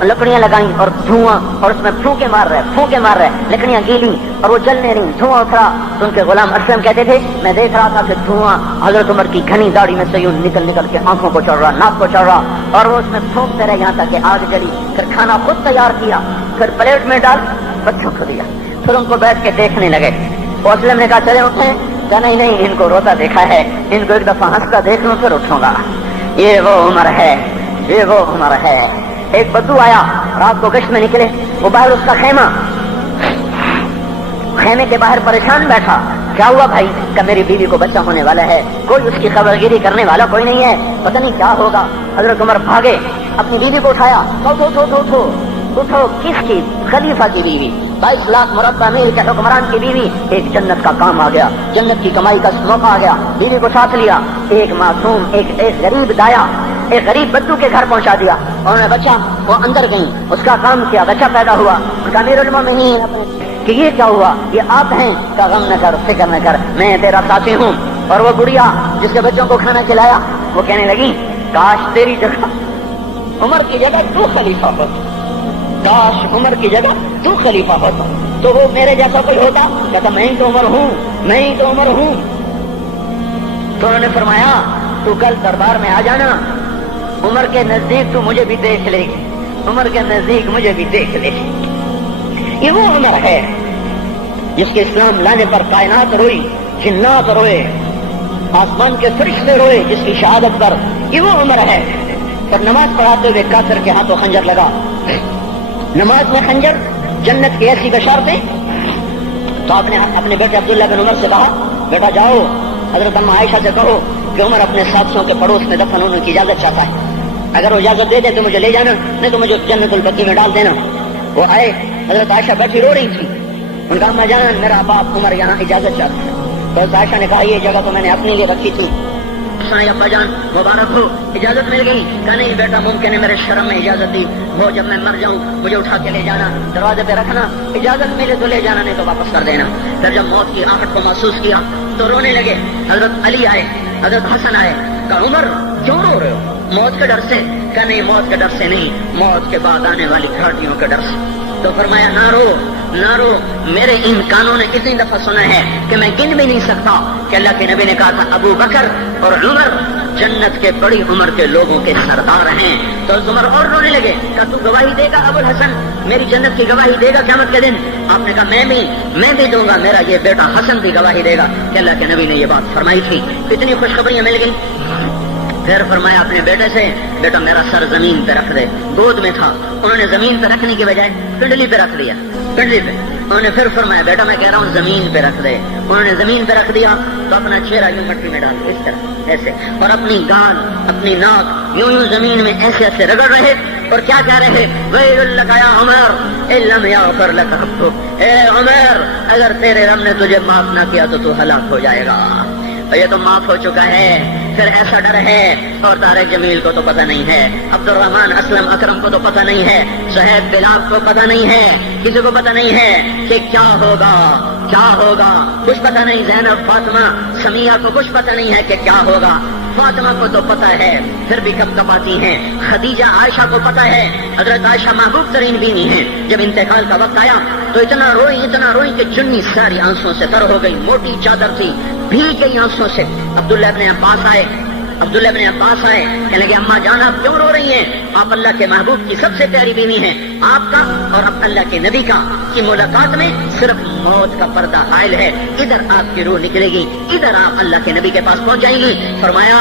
لکڑیاں لگائیں اور دھواں، اور اس میں پھونکے مار رہے، لکڑیاں گیلی اور وہ جلنے رہی، دھواں اترا۔ تو ان کے غلام اسلم کہتے تھے، میں دیکھ رہا تھا کہ دھواں حضرت عمر کی گھنی داڑھی میں سے یوں نکل نکل کے آنکھوں کو چڑھ رہا، ناک کو چڑھ رہا، اور وہ اس میں پھونکتے رہے یہاں تک کہ آگ جلی۔ پھر کھانا خود تیار کیا، پھر پلیٹ میں ڈال بچوں کو دیا، پھر ان کو بیٹھ کے دیکھنے لگے۔ اسلم نے کہا چلے اٹھیں؟ کہا نہیں، ان کو روتا دیکھا ہے، ان کو ایک دفعہ ہنستا دیکھ لوں پھر اٹھوں گا۔ یہ وہ عمر ہے، یہ وہ عمر ہے۔ ایک بدو آیا، رات کو گشت میں نکلے، وہ باہر اس کا خیمے کے باہر پریشان بیٹھا۔ کیا ہوا بھائی؟ کہ میری بیوی کو بچہ ہونے والا ہے، کوئی اس کی خبرگیری کرنے والا کوئی نہیں ہے، پتہ نہیں کیا ہوگا۔ حضرت عمر بھاگے، اپنی بیوی کو اٹھایا، اٹھو، کس کی؟ خلیفہ کی بیوی، 22 لاکھ مربع میل کے حکمران کی بیوی۔ ایک جنت کا کام آ گیا، جنت کی کمائی کا موقع آ گیا، بیوی کو ساتھ لیا، ایک معصوم، ایک غریب دایا، ایک غریب بدو کے گھر پہنچا دیا۔ انہوں نے بچہ، وہ اندر گئی، اس کا کام کیا، بچہ پیدا ہوا۔ ان کا امیر المومنین کہ یہ کیا ہوا؟ یہ آپ ہیں؟ کا غم نہ کر، فکر نہ کر، میں تیرا ساتھی ہوں۔ اور وہ بڑھیا جس کے بچوں کو کھانا کھلایا، وہ کہنے لگی، کاش تیری جگہ عمر کی جگہ تو خلیفہ ہوتا، کاش عمر کی جگہ تو خلیفہ ہوتا تو وہ میرے جیسا کوئی ہوتا۔ کہتا میں ہی تو عمر ہوں، میں ہی تو عمر ہوں۔ تو انہوں نے فرمایا، تو کل دربار میں آ جانا، عمر کے نزدیک تو مجھے بھی دیکھ لے گی، عمر کے نزدیک مجھے بھی دیکھ لے گی۔ یہ وہ عمر ہے جس کے اسلام لانے پر کائنات روئی، جنات روئے، آسمان کے فرشتے روئے جس کی شہادت پر۔ یہ وہ عمر ہے۔ پر نماز پڑھاتے ہوئے کافر کے ہاتھوں خنجر لگا، نماز میں خنجر، جنت کی ایسی بشارتیں۔ تو آپ نے اپنے بیٹے عبداللہ بن عمر سے کہا، بیٹا جاؤ حضرت اماں عائشہ سے کہو کہ عمر اپنے ساتھیوں کے پڑوس میں دفن ہونے کی اجازت چاہتا ہے، اگر وہ اجازت دے دے تو مجھے لے جانا، نہیں تو مجھے جنت البقیع میں ڈال دینا۔ وہ آئے، حضرت عائشہ بیٹھی رو رہی تھی، ان کا اما جان میرا باپ عمر یہاں اجازت چاہتا ہے۔ تو حضرت عائشہ نے کہا یہ جگہ تو میں نے اپنے لیے رکھی تھی، ابا جان مبارک ہو اجازت مل گئی۔ کہا نہیں بیٹا ممکن ہے میرے شرم میں اجازت دی ہو، جب میں مر جاؤں مجھے اٹھا کے لے جانا، دروازے پہ رکھنا، اجازت ملے تو لے جانا نہیں تو واپس کر دینا۔ پھر جب موت کی آہٹ کو محسوس کیا تو رونے لگے۔ حضرت علی آئے، حضرت حسن آئے، کہا عمر کیوں رو رہے ہو؟ موت کے ڈر سے؟ کہا نہیں موت کے ڈر سے نہیں، موت کے بعد آنے والی گھاٹیوں کے ڈر سے۔ تو فرمایا نہ رو نہ رو، میرے ان کانوں نے اتنی دفعہ سنا ہے کہ میں گن بھی نہیں سکتا کہ اللہ کے نبی نے کہا تھا ابو بکر اور عمر جنت کے بڑی عمر کے لوگوں کے سردار ہیں۔ تو عمر اور رونے لگے، کہا تو گواہی دے گا ابو الحسن، میری جنت کی گواہی دے گا قیامت کے دن؟ آپ نے کہا میں بھی دوں گا، میرا یہ بیٹا حسن بھی گواہی دے گا کہ اللہ کے نبی نے یہ بات فرمائی تھی۔ اتنی خوشخبریاں مل گئی۔ پھر فرمایا اپنے بیٹے سے بیٹا میرا سر زمین پہ رکھ دے، گود میں تھا، انہوں نے زمین پہ رکھنے کی بجائے پنڈلی پہ رکھ دیا، پنڈلی پہ۔ انہوں نے پھر فرمایا بیٹا میں کہہ رہا ہوں زمین پہ رکھ دے، انہوں نے زمین پہ رکھ دیا تو اپنا چہرہ یوں مٹی میں ڈال اس طرح ایسے، اور اپنی گال اپنی ناک یوں زمین میں ایسے ایسے رگڑ رہے اور کیا کہہ رہے، ویل لک یا عمر ان لم یغفر لک ربک، اے عمر اگر تیرے رب نے تجھے معاف نہ کیا تو ہلاک ہو جائے گا۔ یہ تو معاف ہو چکا ہے، پھر ایسا ڈر ہے، اور طارق جمیل کو تو پتہ نہیں ہے، عبد الرحمن اسلم اکرم کو تو پتہ نہیں ہے، صہیب بلال کو پتہ نہیں ہے، کسی کو پتہ نہیں ہے کہ کیا ہوگا کیا ہوگا، کچھ پتہ نہیں۔ زینب فاطمہ سمیہ کو کچھ پتہ نہیں ہے کہ کیا ہوگا، فاطمہ کو تو پتہ ہے پھر بھی کب کب آتی ہیں، خدیجہ عائشہ کو پتہ ہے، حضرت عائشہ محبوب ترین بیوی ہیں، جب انتقال کا وقت آیا تو اتنا روئی کہ چنی ساری آنسوں سے تر ہو گئی، موٹی چادر تھی بھیگ گئی آنسوں سے۔ عبداللہ ابن عباس آئے کہنے لگے اماں جان آپ کیوں رو رہی ہیں؟ آپ اللہ کے محبوب کی سب سے پیاری بیوی ہیں، آپ کا اور اب اللہ کے نبی کا کی ملاقات میں صرف موت کا پردہ حائل ہے، ادھر آپ کی روح نکلے گی، ادھر آپ اللہ کے نبی کے پاس پہنچ جائیں گی۔ فرمایا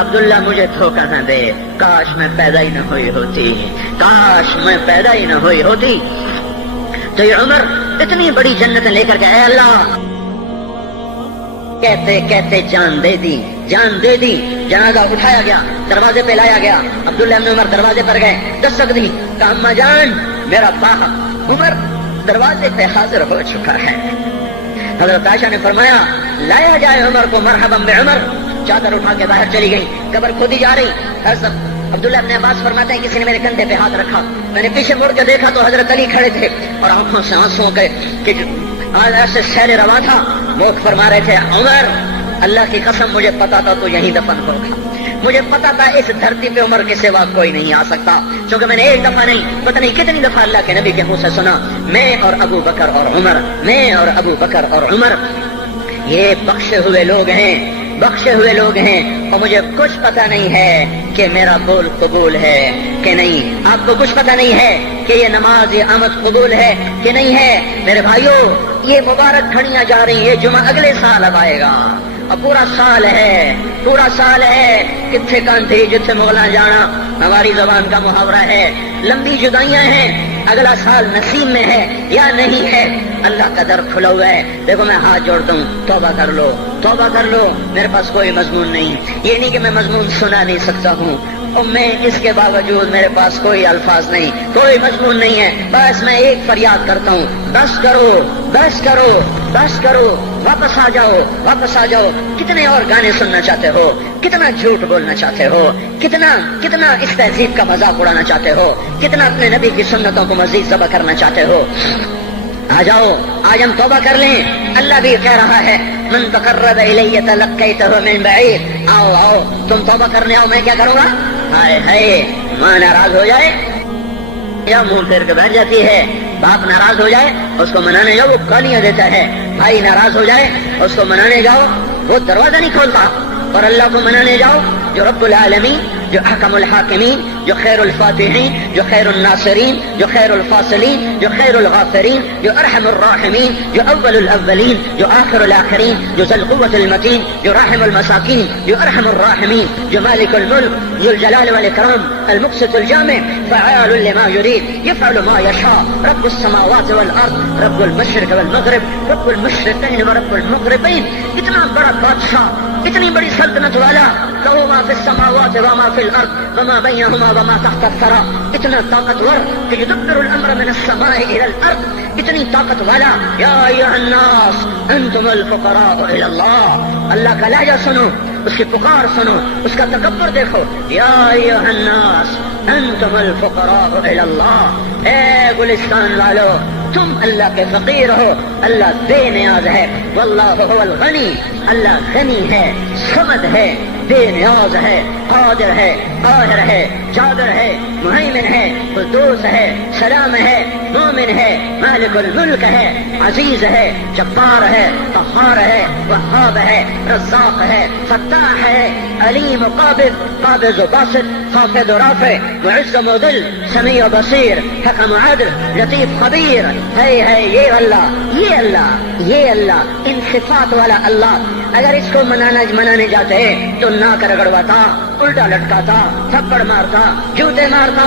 عبداللہ مجھے دھوکہ نہ دے، کاش میں پیدا ہی نہ ہوئی ہوتی، کاش میں پیدا ہی نہ ہوئی ہوتی۔ تو یہ عمر اتنی بڑی جنت لے کر کے اے اللہ کہتے کہتے جان دے دی۔ جنازہ اٹھایا گیا، دروازے پہ لایا گیا، عبداللہ ابن عمر دروازے پر گئے، دستک دی، کہا اماں جان میرا باپ عمر دروازے پہ حاضر ہو چکا ہے۔ حضرت عائشہ نے فرمایا لایا جائے عمر کو، مرحبا بعمر۔ چادر اٹھا کے باہر چلی گئی، قبر کھودی جا رہی۔ عبداللہ ابن عباس فرماتے ہیں کسی نے میرے کندھے پہ ہاتھ رکھا، میں نے پیچھے مڑ کے دیکھا تو حضرت علی کھڑے تھے اور آنکھوں سے آنسوں کے ایسے سیر رواں تھا، موت فرما رہے تھے عمر اللہ کی قسم مجھے پتا تھا تو یہیں دفن ہوگا، مجھے پتا تھا اس دھرتی پہ عمر کے سوا کوئی نہیں آ سکتا، کیونکہ میں نے ایک دفعہ نہیں پتہ نہیں کتنی دفعہ اللہ کے نبی کے منہ سے سنا میں اور ابو بکر اور عمر، میں اور ابو بکر اور عمر یہ بخشے ہوئے لوگ ہیں اور مجھے کچھ پتہ نہیں ہے کہ میرا بول قبول ہے کہ نہیں، آپ کو کچھ پتہ نہیں ہے کہ یہ نماز یہ آمد قبول ہے کہ نہیں ہے۔ میرے بھائیوں یہ مبارک گھڑیاں جا رہی ہیں، جمعہ اگلے سال اب آئے گا اور پورا سال ہے کتنے کانٹھی جتنے مغلاں جانا ہماری زبان کا محاورہ ہے، لمبی جدائیاں ہیں، اگلا سال نصیب میں ہے یا نہیں ہے، اللہ کا در کھلا ہوا ہے۔ دیکھو میں ہاتھ جوڑتا ہوں، توبہ کر لو، میرے پاس کوئی مضمون نہیں، یہ نہیں کہ میں مضمون سنا نہیں سکتا ہوں اور میں اس کے باوجود میرے پاس کوئی الفاظ نہیں، کوئی مضمون نہیں ہے، بس میں ایک فریاد کرتا ہوں بس کرو، واپس آ جاؤ۔ کتنے اور گانے سننا چاہتے ہو، کتنا جھوٹ بولنا چاہتے ہو، کتنا اس تہذیب کا مذاق اڑانا چاہتے ہو، کتنا اپنے نبی کی سنتوں کو مزید ذبح کرنا چاہتے ہو۔ آ جاؤ آج ہم توبہ کر لیں، اللہ بھی کہہ رہا ہے من تقرب الی تلقیتہ من بعید، آؤ تم توبہ کرنے آؤ، میں کیا کروں گا؟ ہائے ماں ناراض ہو جائے یا منہ پھیر کے بیٹھ جاتی ہے، باپ ناراض ہو جائے اس کو منانے جاؤ وہ گالیاں دیتا ہے، بھائی ناراض ہو جائے اس کو منانے جاؤ وہ دروازہ نہیں کھولتا، اور اللہ کو منانے جاؤ جو رب العالمین، جو احکم الحاکمین، جو خیر الفاتحین، جو خیر الناصرین، جو خیر الفاصلین، جو خیر الغافرین، جو ارحم الراحمین، جو اول الاولین، جو آخر الاخرین، جو ذو القوة المتین، جو راحم المساکین، جو ارحم الراحمین، جو مالک الملک، ذو الجلال والاکرام، المقسط الجامع، فعال لما يريد، يفعل ما يشاء، رب السماوات والارض، رب المشرق والمغرب، رب المشرقین ورب المغربین، اتنا بڑا بادشاہ، اتنی بڑی سلطنت والا، لہ ما فی السماوات وما فی الارض وما بینہما وما تحت الثرى، اتنا طاقتور کہ یدبر الامر من السماء الى الارض، اتنی طاقت والا. یا ایھا الناس انتم الفقراء الى اللہ. اللہ کا لہجہ سنو، اس کی پکار سنو، اس کا تکبر دیکھو. یا ایھا الناس انتم الفقراء الى اللہ. اے گلستان والو، تم اللہ کے فقیر ہو، اللہ بے نیاز ہے. واللہ هو الغنی، اللہ غنی ہے، صمد ہے، بے نیاز ہے، قادر ہے، قاہر ہے، جابر ہے، مہیمن ہے، قدوس ہے، سلام ہے، مومن ہے، مالک الملک ہے، عزیز ہے، جبار ہے، قہار ہے، وہاب ہے، رزاق ہے، فتاح ہے، علیم و قابض و باسط، خافض و رافع، معز و مذل، سمیع و بصیر، حکم و عدل، لطیف خبیر. ہے یہ اللہ، یہ اللہ، یہ اللہ، ان صفات والا اللہ. اگر اس کو منانے جاتے تو ناک رگڑواتا، الٹا لٹکاتا، تھپڑ مارتا، جوتے مارتا،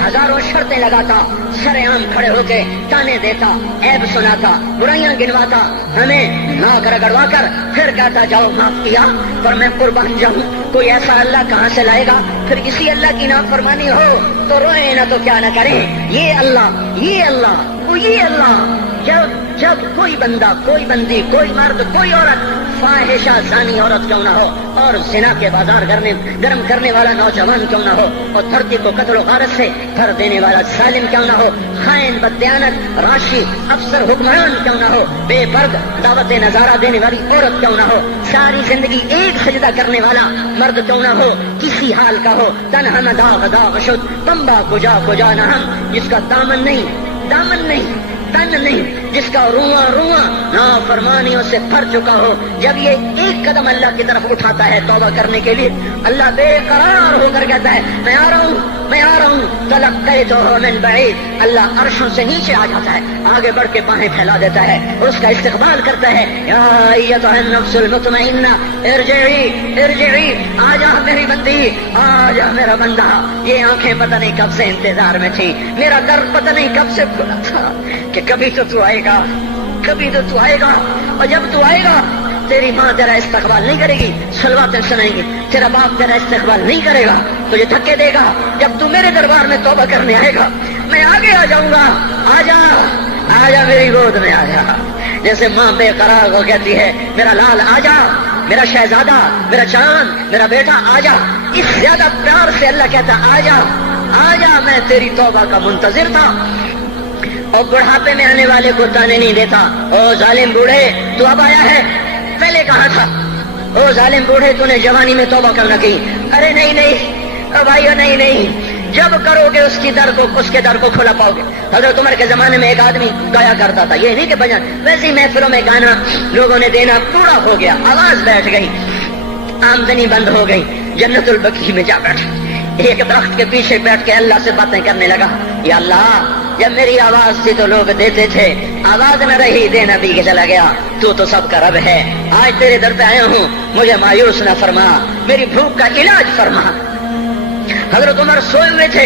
ہزاروں شرطیں لگاتا، سر عام کھڑے ہو کے تانے دیتا، عیب سناتا، برائیاں گنواتا، ہمیں ناک رگڑوا کر پھر کہتا جاؤ معاف کیا پر میں قربان جاؤں. کوئی ایسا اللہ کہاں سے لائے گا؟ پھر اسی اللہ کی نافرمانی ہو تو روئے نہ تو کیا نہ کریں. یہ اللہ، یہ اللہ، یہ اللہ. جب کوئی بندہ، کوئی بندی، کوئی مرد، کوئی عورت فاحشہ زانی عورت کیوں نہ ہو، اور زنا کے بازار گرم کرنے والا نوجوان کیوں نہ ہو، اور دھرتی کو قتل و غارت سے بھر دینے والا ظالم کیوں نہ ہو، خائن، بددیانت، راشی، افسر، حکمران کیوں نہ ہو، بے پرد دعوت نظارہ دینے والی عورت کیوں نہ ہو، ساری زندگی ایک سجدہ کرنے والا مرد کیوں نہ ہو، کسی حال کا ہو، تنہا نہ داغ داغ شد بمبا کجا نہ ہم، جس کا دامن نہیں تن نہیں، جس کا رواں نافرمانیوں سے بھر چکا ہو. جب یہ ایک قدم اللہ کی طرف اٹھاتا ہے توبہ کرنے کے لیے، اللہ بے قرار ہو کر کہتا ہے میں آ رہا ہوں. تلقیتہ من بعید، اللہ عرشوں سے نیچے آ جاتا ہے، آگے بڑھ کے باہیں پھیلا دیتا ہے اور اس کا استقبال کرتا ہے. یا ایتھا النفس المطمئنہ ارجعی، آ جا میری بندی، آ جا میرا بندہ. یہ آنکھیں پتہ نہیں کب سے انتظار میں تھی، میرا در پتہ نہیں کب سے کھلا تھا کہ کبھی تو آئے گا، کبھی تو آئے گا. اور جب تو آئے گا تیری ماں تیرا استقبال نہیں کرے گی، صلواتیں سنائیں گی، تیرا باپ تیرا استقبال نہیں کرے گا، تجھے دھکے دے گا. جب تو میرے دربار میں توبہ کرنے آئے گا میں آگے آ جاؤں گا. آ جا میری گود میں آ جا. جیسے ماں بے قرار ہو کہتی ہے میرا لال آ جا، میرا شہزادہ، میرا چاند، میرا بیٹا آ جا، اس زیادہ پیار سے اللہ کہتا آ جا، میں تیری توبہ کا منتظر تھا. اور بڑھاپے میں آنے والے کو تانے نہیں دیتا. او ظالم بوڑھے تو اب آیا ہے، پہلے کہاں تھا؟ او ظالم بوڑھے تو نے جوانی میں توبہ کرنا کی. ارے نہیں بھائیو، نہیں، جب کرو گے اس کے در کو کھلا پاؤ گے. حضرت عمر کے زمانے میں ایک آدمی گایا کرتا تھا، یہ نہیں کہ بجن، ویسے محفلوں میں گانا لوگوں نے دینا پورا ہو گیا، آواز بیٹھ گئی، آمدنی بند ہو گئی. جنت البقیع میں جا بیٹھا، ایک درخت کے پیچھے بیٹھ کے اللہ سے باتیں کرنے لگا. یا اللہ، جب میری آواز تھی تو لوگ دیتے تھے، آواز نہ رہی دینا بھی چلا گیا. تو سب کا رب ہے، آج تیرے در پہ آیا ہوں، مجھے مایوس نہ فرما، میری بھوک کا علاج فرما. حضرت عمر سوئے ہوئے تھے،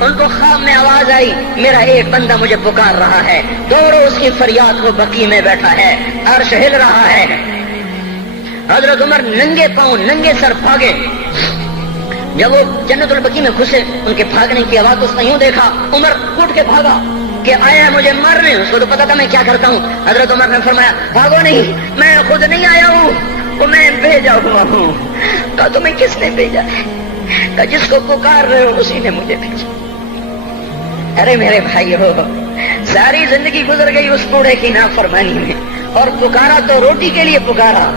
ان کو خواب میں آواز آئی میرا ایک بندہ مجھے پکار رہا ہے. دوڑو اس کی فریاد کو، بقیع میں بیٹھا ہے، عرش ہل رہا ہے. حضرت عمر ننگے پاؤں ننگے سر بھاگے. جب وہ جنت البقیع میں گھسے ان کے بھاگنے کی آواز اس نے یوں دیکھا، عمر اٹھ کے بھاگا کہ آیا ہے مجھے مارنے. اس کو تو پتا تھا میں کیا کرتا ہوں. حضرت عمر نے فرمایا بھاگو نہیں، میں خود نہیں آیا ہوں، وہ میں بھیجا ہوا ہوں. کہا تمہیں کس نے بھیجا ہے؟ کہا جس کو پکار رہے ہو اسی نے مجھے بھیجا. ارے میرے بھائی ہو، ساری زندگی گزر گئی اس بوڑھے کی نافرمانی میں، اور پکارا تو روٹی کے لیے پکارا،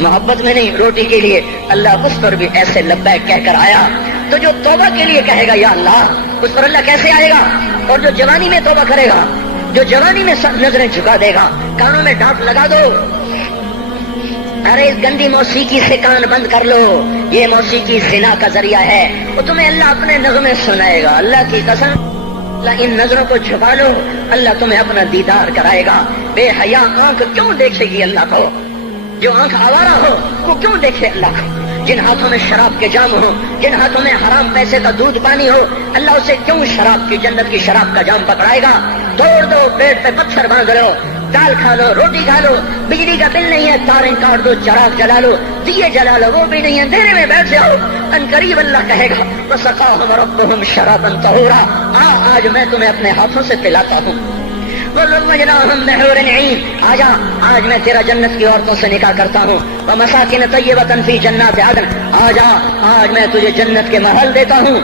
محبت میں نہیں، روٹی کے لیے. اللہ اس پر بھی ایسے لبیک کہہ کر آیا. تو جو توبہ کے لیے کہے گا یا اللہ، اس پر اللہ کیسے آئے گا؟ اور جو جوانی میں توبہ کرے گا، جو جوانی میں سب نظریں جھکا دے گا، کانوں میں ڈانٹ لگا دو، ارے اس گندی موسیقی سے کان بند کر لو، یہ موسیقی زنا کا ذریعہ ہے، وہ تمہیں اللہ اپنے نغمے سنائے گا. اللہ کی قسم، اللہ ان نظروں کو چھپا لو، اللہ تمہیں اپنا دیدار کرائے گا. بے حیا آنکھ کیوں دیکھے گی اللہ کو؟ جو آنکھ آوارہ ہو وہ کیوں دیکھے اللہ کو؟ جن ہاتھوں میں شراب کے جام ہو، جن ہاتھوں میں حرام پیسے کا دودھ پانی ہو، اللہ اسے کیوں شراب کی، جنت کی شراب کا جام پکڑائے گا؟ توڑ دو، پیٹ پہ پتھر باندھ لو، دال کھا لو، روٹی کھا لو، بجلی کا بل نہیں ہے تاریں کاٹ دو، چراغ جلا لو، دیے جلا لو، وہ بھی نہیں ہے، اندھیرے میں بیٹھ جاؤ، ان قریب اللہ کہے گا وسقاہم ربہم شرابا طہورا، آج میں تمہیں اپنے ہاتھوں سے پلاتا ہوں، وزوجناہم بحور عین، آج میں تیرا جنت کی عورتوں سے نکاح کرتا ہوں، ومساکن طیبۃ فی جنات عدن، آج میں تجھے جنت کے محل دیتا ہوں۔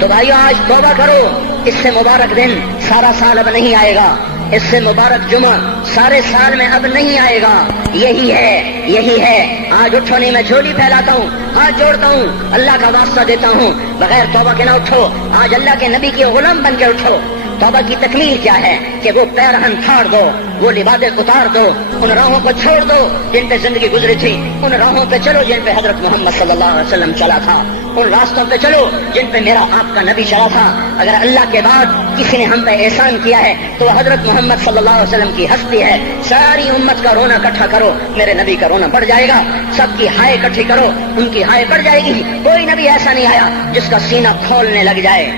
تو بھائیو آج توبہ کرو، اس سے مبارک دن سارا سال اب نہیں آئے گا، اس سے مبارک جمعہ سارے سال میں اب نہیں آئے گا، یہی ہے۔ آج اٹھو نہیں، میں جھولی پھیلاتا ہوں، ہاتھ جوڑتا ہوں، اللہ کا واسطہ دیتا ہوں، بغیر توبہ کے نہ اٹھو، آج اللہ کے نبی کے غلام بن کے اٹھو۔ توبہ کی تکمیل کیا ہے کہ وہ پیرہن پھاڑ دو، وہ لبادیں اتار دو، ان راہوں کو چھوڑ دو جن پہ زندگی گزری تھی، ان راہوں پہ چلو جن پہ حضرت محمد صلی اللہ علیہ وسلم چلا تھا، ان راستوں پہ چلو جن پہ میرا آپ کا نبی چلا تھا۔ اگر اللہ کے بعد کسی نے ہم پہ احسان کیا ہے تو وہ حضرت محمد صلی اللہ علیہ وسلم کی ہستی ہے۔ ساری امت کا رونا اکٹھا کرو، میرے نبی کا رونا بڑھ جائے گا، سب کی ہائے اکٹھی کرو، ان کی ہائے بڑھ جائے گی۔ کوئی نبی ایسا نہیں آیا جس کا سینہ کھولنے لگ جائے۔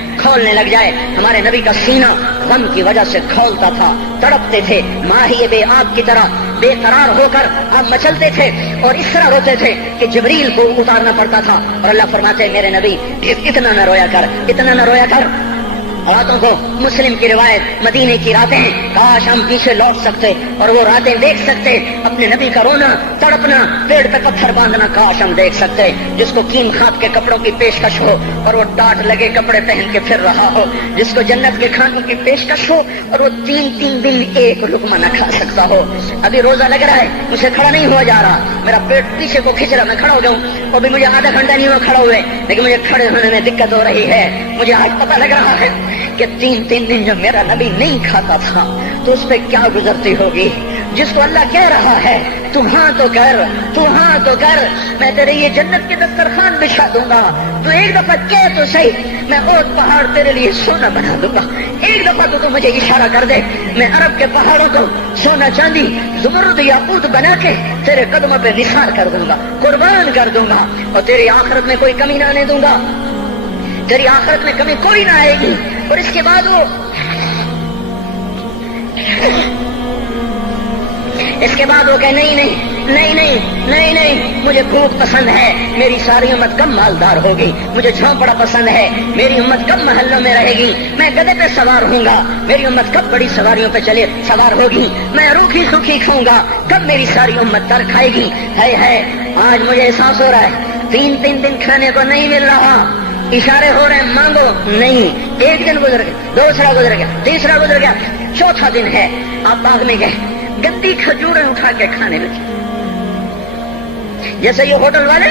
ہمارے نبی کا سینہ غم کی وجہ سے کھولتا تھا، تڑپتے تھے، ماہی بے آب کی طرح بے قرار ہو کر آپ مچلتے تھے اور اس طرح روتے تھے کہ جبریل کو اتارنا پڑتا تھا، اور اللہ فرماتے میرے نبی اتنا نہ رویا کر۔ راتوں کو مسلم کی روایت، مدینے کی راتیں، کاش ہم پیچھے لوٹ سکتے اور وہ راتیں دیکھ سکتے، اپنے نبی کا رونا، تڑپنا، پیڑ پہ پتھر باندھنا کاش ہم دیکھ سکتے، جس کو قیم خات کے کپڑوں کی پیشکش ہو اور وہ ٹاٹ لگے کپڑے پہن کے پھر رہا ہو، جس کو جنت کے کھانوں کی پیشکش ہو اور وہ تین دن ایک لقمہ نہ کھا سکتا ہو۔ ابھی روزہ لگ رہا ہے، مجھے کھڑا نہیں ہوا جا رہا، میرا پیٹ پیچھے کو کھینچ رہا، میں کھڑا ہو جاؤں، ابھی مجھے آدھا گھنٹہ نہیں ہوا کھڑا ہوئے، لیکن مجھے کھڑے ہونے میں دقت ہو رہی ہے۔ مجھے آج پتہ لگ رہا ہے کہ تین دن جو میرا نبی نہیں کھاتا تھا تو اس پہ کیا گزرتی ہوگی، جس کو اللہ کہہ رہا ہے تو ہاں تو کر، میں تیرے یہ جنت کے دسترخوان بچھا دوں گا، تو ایک دفعہ کہہ تو صحیح، میں اوت پہاڑ تیرے لیے سونا بنا دوں گا، ایک دفعہ تو مجھے اشارہ کر دے، میں عرب کے پہاڑوں کو سونا چاندی زمرد یاقوت بنا کے تیرے قدموں پہ نثار کر دوں گا، قربان کر دوں گا، اور تیری آخرت میں کوئی کمی نہ آنے دوں گا، تیری آخرت میں کمی کوئی نہ آئے گی۔ اور اس کے بعد وہ کہ نہیں، مجھے بھوک پسند ہے، میری ساری امت کم مالدار ہوگی، مجھے جھونپڑا پسند ہے، میری امت کم محلوں میں رہے گی، میں گدھے پہ سوار ہوں گا، میری امت کب بڑی سواریوں پہ سوار ہوگی، میں روکھی سوکھی کھاؤں گا، کب میری ساری امت تر کھائے گی۔ ہے آج مجھے احساس ہو رہا ہے تین دن کھانے کو نہیں مل رہا، اشارے ہو رہے ہیں مانگو نہیں، ایک دن گزر گیا، دوسرا گزر گیا، تیسرا گزر گیا، چوتھا دن ہے، آپ باغ میں گئے، گندی کھجوریں اٹھا کے کھانے لگے، جیسے یہ ہوٹل والے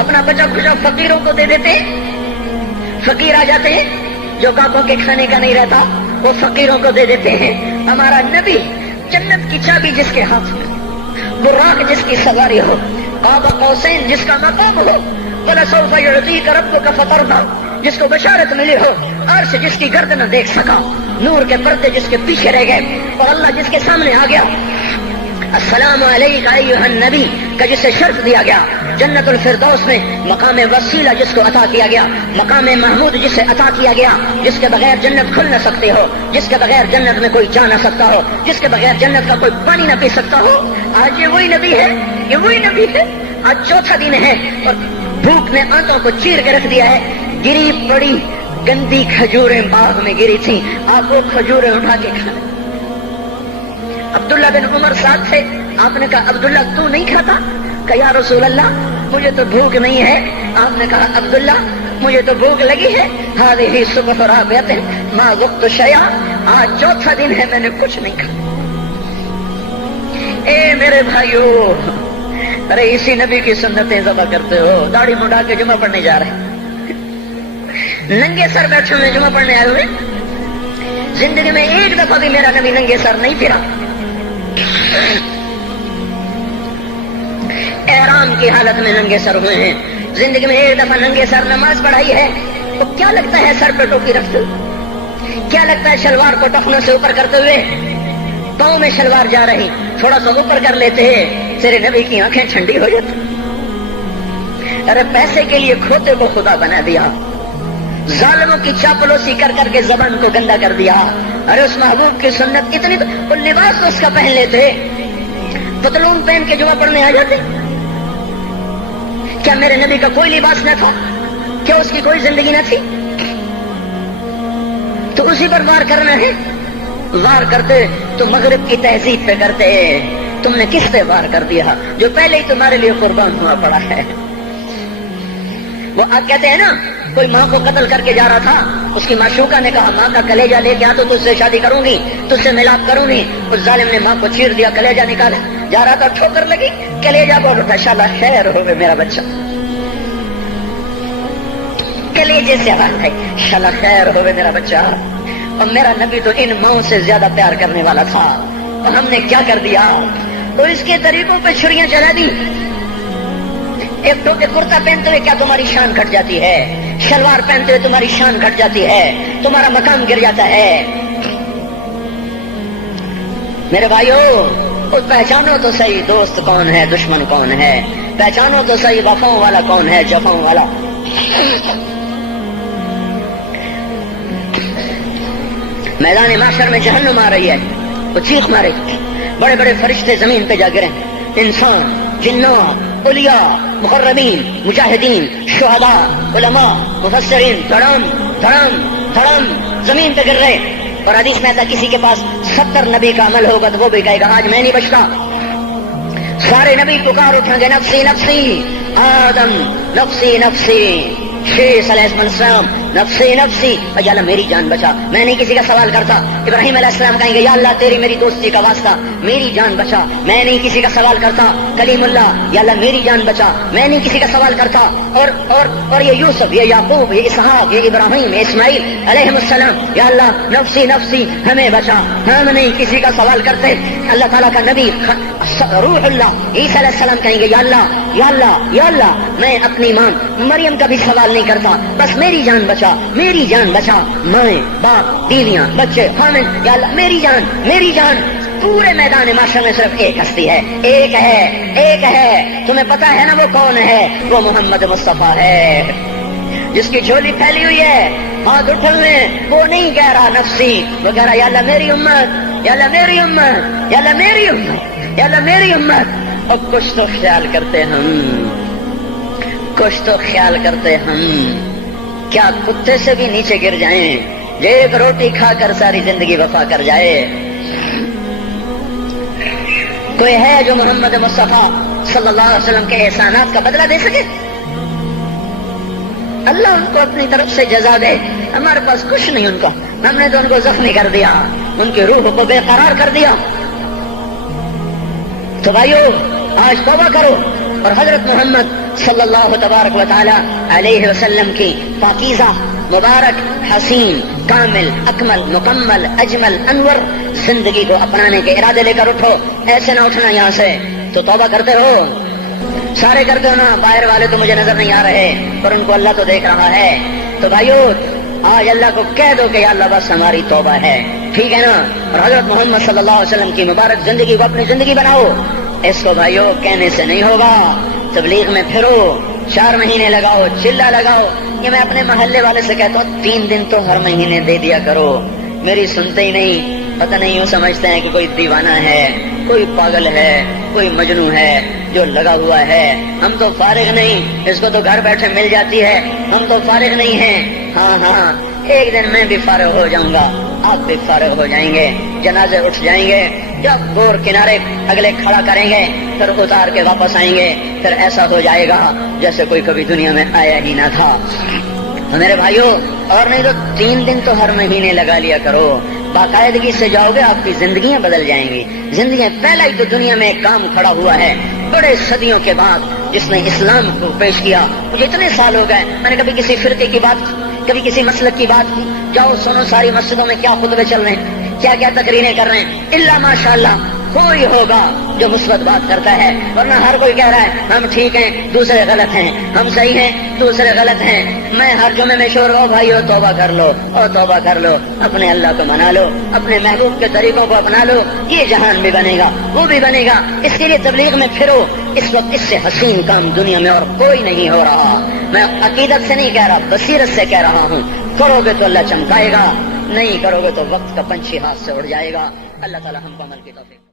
اپنا بچا کھچا فقیروں کو دے دیتے، فقیر آ جاتے ہیں جو باپوں کے کھانے کا نہیں رہتا وہ فقیروں کو دے دیتے ہیں۔ ہمارا نبی جنت کی چابی جس کے ہاتھ میں، براق جس کی سواری ہو، قاب قوسین جس کا مقام ہو، وَلَسَوْفَ يُعْطِيكَ رَبُّكَ فَتَرْضَىٰ جس کو بشارت ملی ہو، عرش جس کی گرد نہ دیکھ سکا، نور کے پردے جس کے پیچھے رہ گئے اور اللہ جس کے سامنے آ گیا، السلام علیک ایھا النبی کا جسے شرف دیا گیا، جنت الفردوس میں مقام وسیلہ جس کو عطا کیا گیا، مقام محمود جسے عطا کیا گیا، جس کے بغیر جنت کھل نہ سکتی ہو، جس کے بغیر جنت میں کوئی جا نہ سکتا ہو، جس کے بغیر جنت کا کوئی پانی نہ پی سکتا ہو، آج یہ وہی نبی ہے، آج چوتھا دن ہے اور بھوک نے آنتوں کو چیر کے رکھ دیا ہے، گری پڑی گندی کھجوریں باغ میں گری تھی، آپ وہ کھجوریں اٹھا کے کھانے۔ عبداللہ بن عمر ساتھ تھے، آپ نے کہا عبداللہ تو نہیں کھاتا؟ کہا یا رسول اللہ مجھے تو بھوک نہیں ہے۔ آپ نے کہا عبداللہ مجھے تو بھوک لگی ہے، ہذہ صبح رابعۃ ما ذقت شیئا، آج چوتھا دن ہے میں نے کچھ نہیں کھایا۔ اے میرے بھائیو، ارے اسی نبی کی سنتیں ذبح کرتے ہو، داڑھی منڈا کے جمعہ پڑھنے جا رہے ہیں، ننگے سر بیٹھے ہوئے جمعہ پڑھنے آئے ہوئے، زندگی میں ایک دفعہ بھی میرا نبی ننگے سر نہیں پھرا، احرام کی حالت میں ننگے سر ہوئے ہیں، زندگی میں ایک دفعہ ننگے سر نماز پڑھائی ہے، تو کیا لگتا ہے سر پہ ٹوپی رکھتے، کیا لگتا ہے شلوار کو ٹخنوں سے اوپر کرتے ہوئے، پاؤں میں شلوار جا رہی، تھوڑا سا اوپر کر لیتے ہیں، تیرے نبی کی آنکھیں ٹھنڈی ہو جاتی۔ ارے پیسے کے لیے کھوتے کو خدا بنا دیا، ظالموں کی چاپلوسی کر کر کے زبان کو گندا کر دیا. ارے اس محبوب کی سنت اتنی تو وہ لباس تو اس کا پہن لیتے, پتلون پہن کے جمعہ پڑھنے آ جاتے. کیا میرے نبی کا کوئی لباس نہ تھا؟ کیا اس کی کوئی زندگی نہ تھی؟ تو اسی پر وار کرنا ہے. وار کرتے تو مغرب کی تہذیب پہ کرتے. تم نے کس پہ وار کر دیا جو پہلے ہی تمہارے لیے قربان ہوا پڑا ہے؟ وہ آپ کہتے ہیں نا, کوئی ماں کو قتل کر کے جا رہا تھا, اس کی معشوقہ نے کہا ماں کا کلیجہ لے کے آ تو تجھ سے شادی کروں گی, تجھ سے ملاپ کروں گی. اس ظالم نے ماں کو چیر دیا, کلیجہ نکالا, جا رہا تھا ٹھوکر لگی, کلیجہ بول اٹھا, شالا خیر ہوگا میرا بچہ. کلیجے سے بات ہے, شالا خیر ہوگا میرا بچہ. اور میرا نبی تو ان ماؤں سے زیادہ پیار کرنے والا تھا, اور ہم نے کیا کر دیا؟ تو اس کے طریقوں پہ چھریاں چلا دی. ایک کرتا پہنتے ہوئے کیا تمہاری شان گھٹ جاتی ہے؟ شلوار پہنتے ہوئے تمہاری شان گھٹ جاتی ہے, تمہارا مقام گر جاتا ہے. میرے بھائیو, پہچانو تو صحیح دوست کون ہے, دشمن کون ہے. پہچانو تو صحیح وفاؤں والا کون ہے, جفاؤں والا. میدان معاشر میں جہنم آ رہی ہے, وہ چیخ مارے, بڑے بڑے فرشتے زمین پہ جا گرے, انسان, جنات, اولیاء, مقربین, مجاہدین, شہداء, علماء, مفسرین, دھڑام دھڑام دھڑام زمین پہ گر رہے. اور حدیث میں تھا کسی کے پاس 70 نبی کا عمل ہوگا تو وہ بھی کہے گا آج میں نہیں بچتا. سارے نبی پکار اٹھیں گے, نفسی نفسی, آدم نفسی نفسی, شیخ علیہ السلام نفسی نفسی, یا اللہ میری جان بچا, میں نہیں کسی کا سوال کرتا. ابراہیم علیہ السلام کہیں گے یا اللہ تیری میری دوستی کا واسطہ میری جان بچا, میں نہیں کسی کا سوال کرتا. کلیم اللہ, یا اللہ میری جان بچا, میں نہیں کسی کا سوال کرتا. اور یہ یوسف, یہ یعقوب, یہ اسحاق, یہ ابراہیم, یہ اسماعیل علیہ السلام, یا اللہ نفسی نفسی ہمیں بچا, ہم نہیں کسی کا سوال کرتے. اللہ تعالیٰ کا نبی روح اللہ عیسیٰ علیہ السلام کہیں گے یا اللہ یا اللہ یا اللہ, میں اپنی ماں مریم کا بھی سوال نہیں کرتا, بس میری جان بچا, میری جان بچا. مائیں, باپ, بیویاں, بچے, خامن, یا اللہ میری جان میری جان. پورے میدان معاشر میں صرف ایک ہستی ہے, ایک ہے, ایک ہے. تمہیں پتا ہے نا وہ کون ہے؟ وہ محمد مصطفیٰ ہے, جس کی جھولی پھیلی ہوئی ہے, ہاتھ اٹھلنے. وہ نہیں کہہ رہا نفسی, وہ کہہ رہا یا اللہ میری امت, یا اللہ میری امت, یا اللہ میری امت, یا اللہ میری امت. اور کچھ تو خیال کرتے ہم, کچھ تو خیال کرتے ہم. کیا کتے سے بھی نیچے گر جائیں, ایک روٹی کھا کر ساری زندگی وفا کر جائے؟ کوئی ہے جو محمد مصطفیٰ صلی اللہ علیہ وسلم کے احسانات کا بدلہ دے سکے؟ اللہ ان کو اپنی طرف سے جزا دے, ہمارے پاس کچھ نہیں ان کو. ہم نے تو ان کو زخمی کر دیا, ان کی روح کو بے قرار کر دیا. تو بھائیو آج توبہ کرو اور حضرت محمد صلی اللہ تبارک و تعالی علیہ وسلم کی پاکیزہ, مبارک, حسین, کامل, اکمل, مکمل, اجمل, انور زندگی کو اپنانے کے ارادے لے کر اٹھو. ایسے نہ اٹھنا یہاں سے. تو توبہ کرتے ہو, سارے کرتے ہو نا, باہر والے تو مجھے نظر نہیں آ رہے پر ان کو اللہ تو دیکھ رہا ہے. تو بھائیو آج اللہ کو کہہ دو کہ یا اللہ بس ہماری توبہ ہے, ٹھیک ہے نا. اور حضرت محمد صلی اللہ علیہ وسلم کی مبارک زندگی کو اپنی زندگی بناؤ. اس کو بھائیو کہنے سے نہیں ہوگا. تبلیغ میں پھرو, 4 مہینے لگاؤ, چلا لگاؤ. یہ میں اپنے محلے والے سے کہتا ہوں 3 دن تو ہر مہینے دے دیا کرو. میری سنتے ہی نہیں, پتہ نہیں یوں سمجھتے ہیں کہ کوئی دیوانہ ہے, کوئی پاگل ہے, کوئی مجنون ہے جو لگا ہوا ہے. ہم تو فارغ نہیں, اس کو تو گھر بیٹھے مل جاتی ہے, ہم تو فارغ نہیں ہیں. ہاں ہاں, ایک دن میں بھی فارغ ہو جاؤں گا, آپ بھی فارغ ہو جائیں گے, جنازے اٹھ جائیں گے, جب گور کنارے اگلے کھڑا کریں گے پھر اتار کے واپس آئیں گے, پھر ایسا ہو جائے گا جیسے کوئی کبھی دنیا میں آیا ہی نہ تھا. میرے بھائیو, اور نہیں تو 3 دن تو ہر مہینے لگا لیا کرو. باقاعدگی سے جاؤ گے, آپ کی زندگیاں بدل جائیں گی. زندگیاں پہلا ہی تو دنیا میں ایک کام کھڑا ہوا ہے بڑے صدیوں کے بعد, جس نے اسلام کو پیش کیا. مجھے اتنے سال ہو گئے, میں نے کبھی کسی فرقے کی بات, کبھی کسی مسلک کی بات کی. جاؤ سنو ساری مسجدوں میں کیا خطبے چل رہے ہیں, کیا کیا تقریریں کر رہے ہیں. اللہ ماشاء اللہ کوئی ہوگا جو مثبت بات کرتا ہے، ورنہ ہر کوئی کہہ رہا ہے ہم ٹھیک ہیں دوسرے غلط ہیں، ہم صحیح ہیں دوسرے غلط ہیں۔ میں ہر جمعے میں شور ہو بھائیو توبہ کر لو اور توبہ کر لو، اپنے اللہ کو منا لو، اپنے محبوب کے طریقوں کو اپنا لو، یہ جہان بھی بنے گا وہ بھی بنے گا۔ اس کے لیے تبلیغ میں پھرو، اس وقت اس سے حسین کام دنیا میں اور کوئی نہیں ہو رہا۔ میں عقیدت سے نہیں کہہ رہا، بصیرت سے کہہ رہا ہوں، کرو گے تو اللہ چمکائے گا، نہیں کرو گے تو وقت کا پنچھی ہاتھ سے اڑ جائے گا۔ اللہ تعالی ہم کو عمل کی توفیق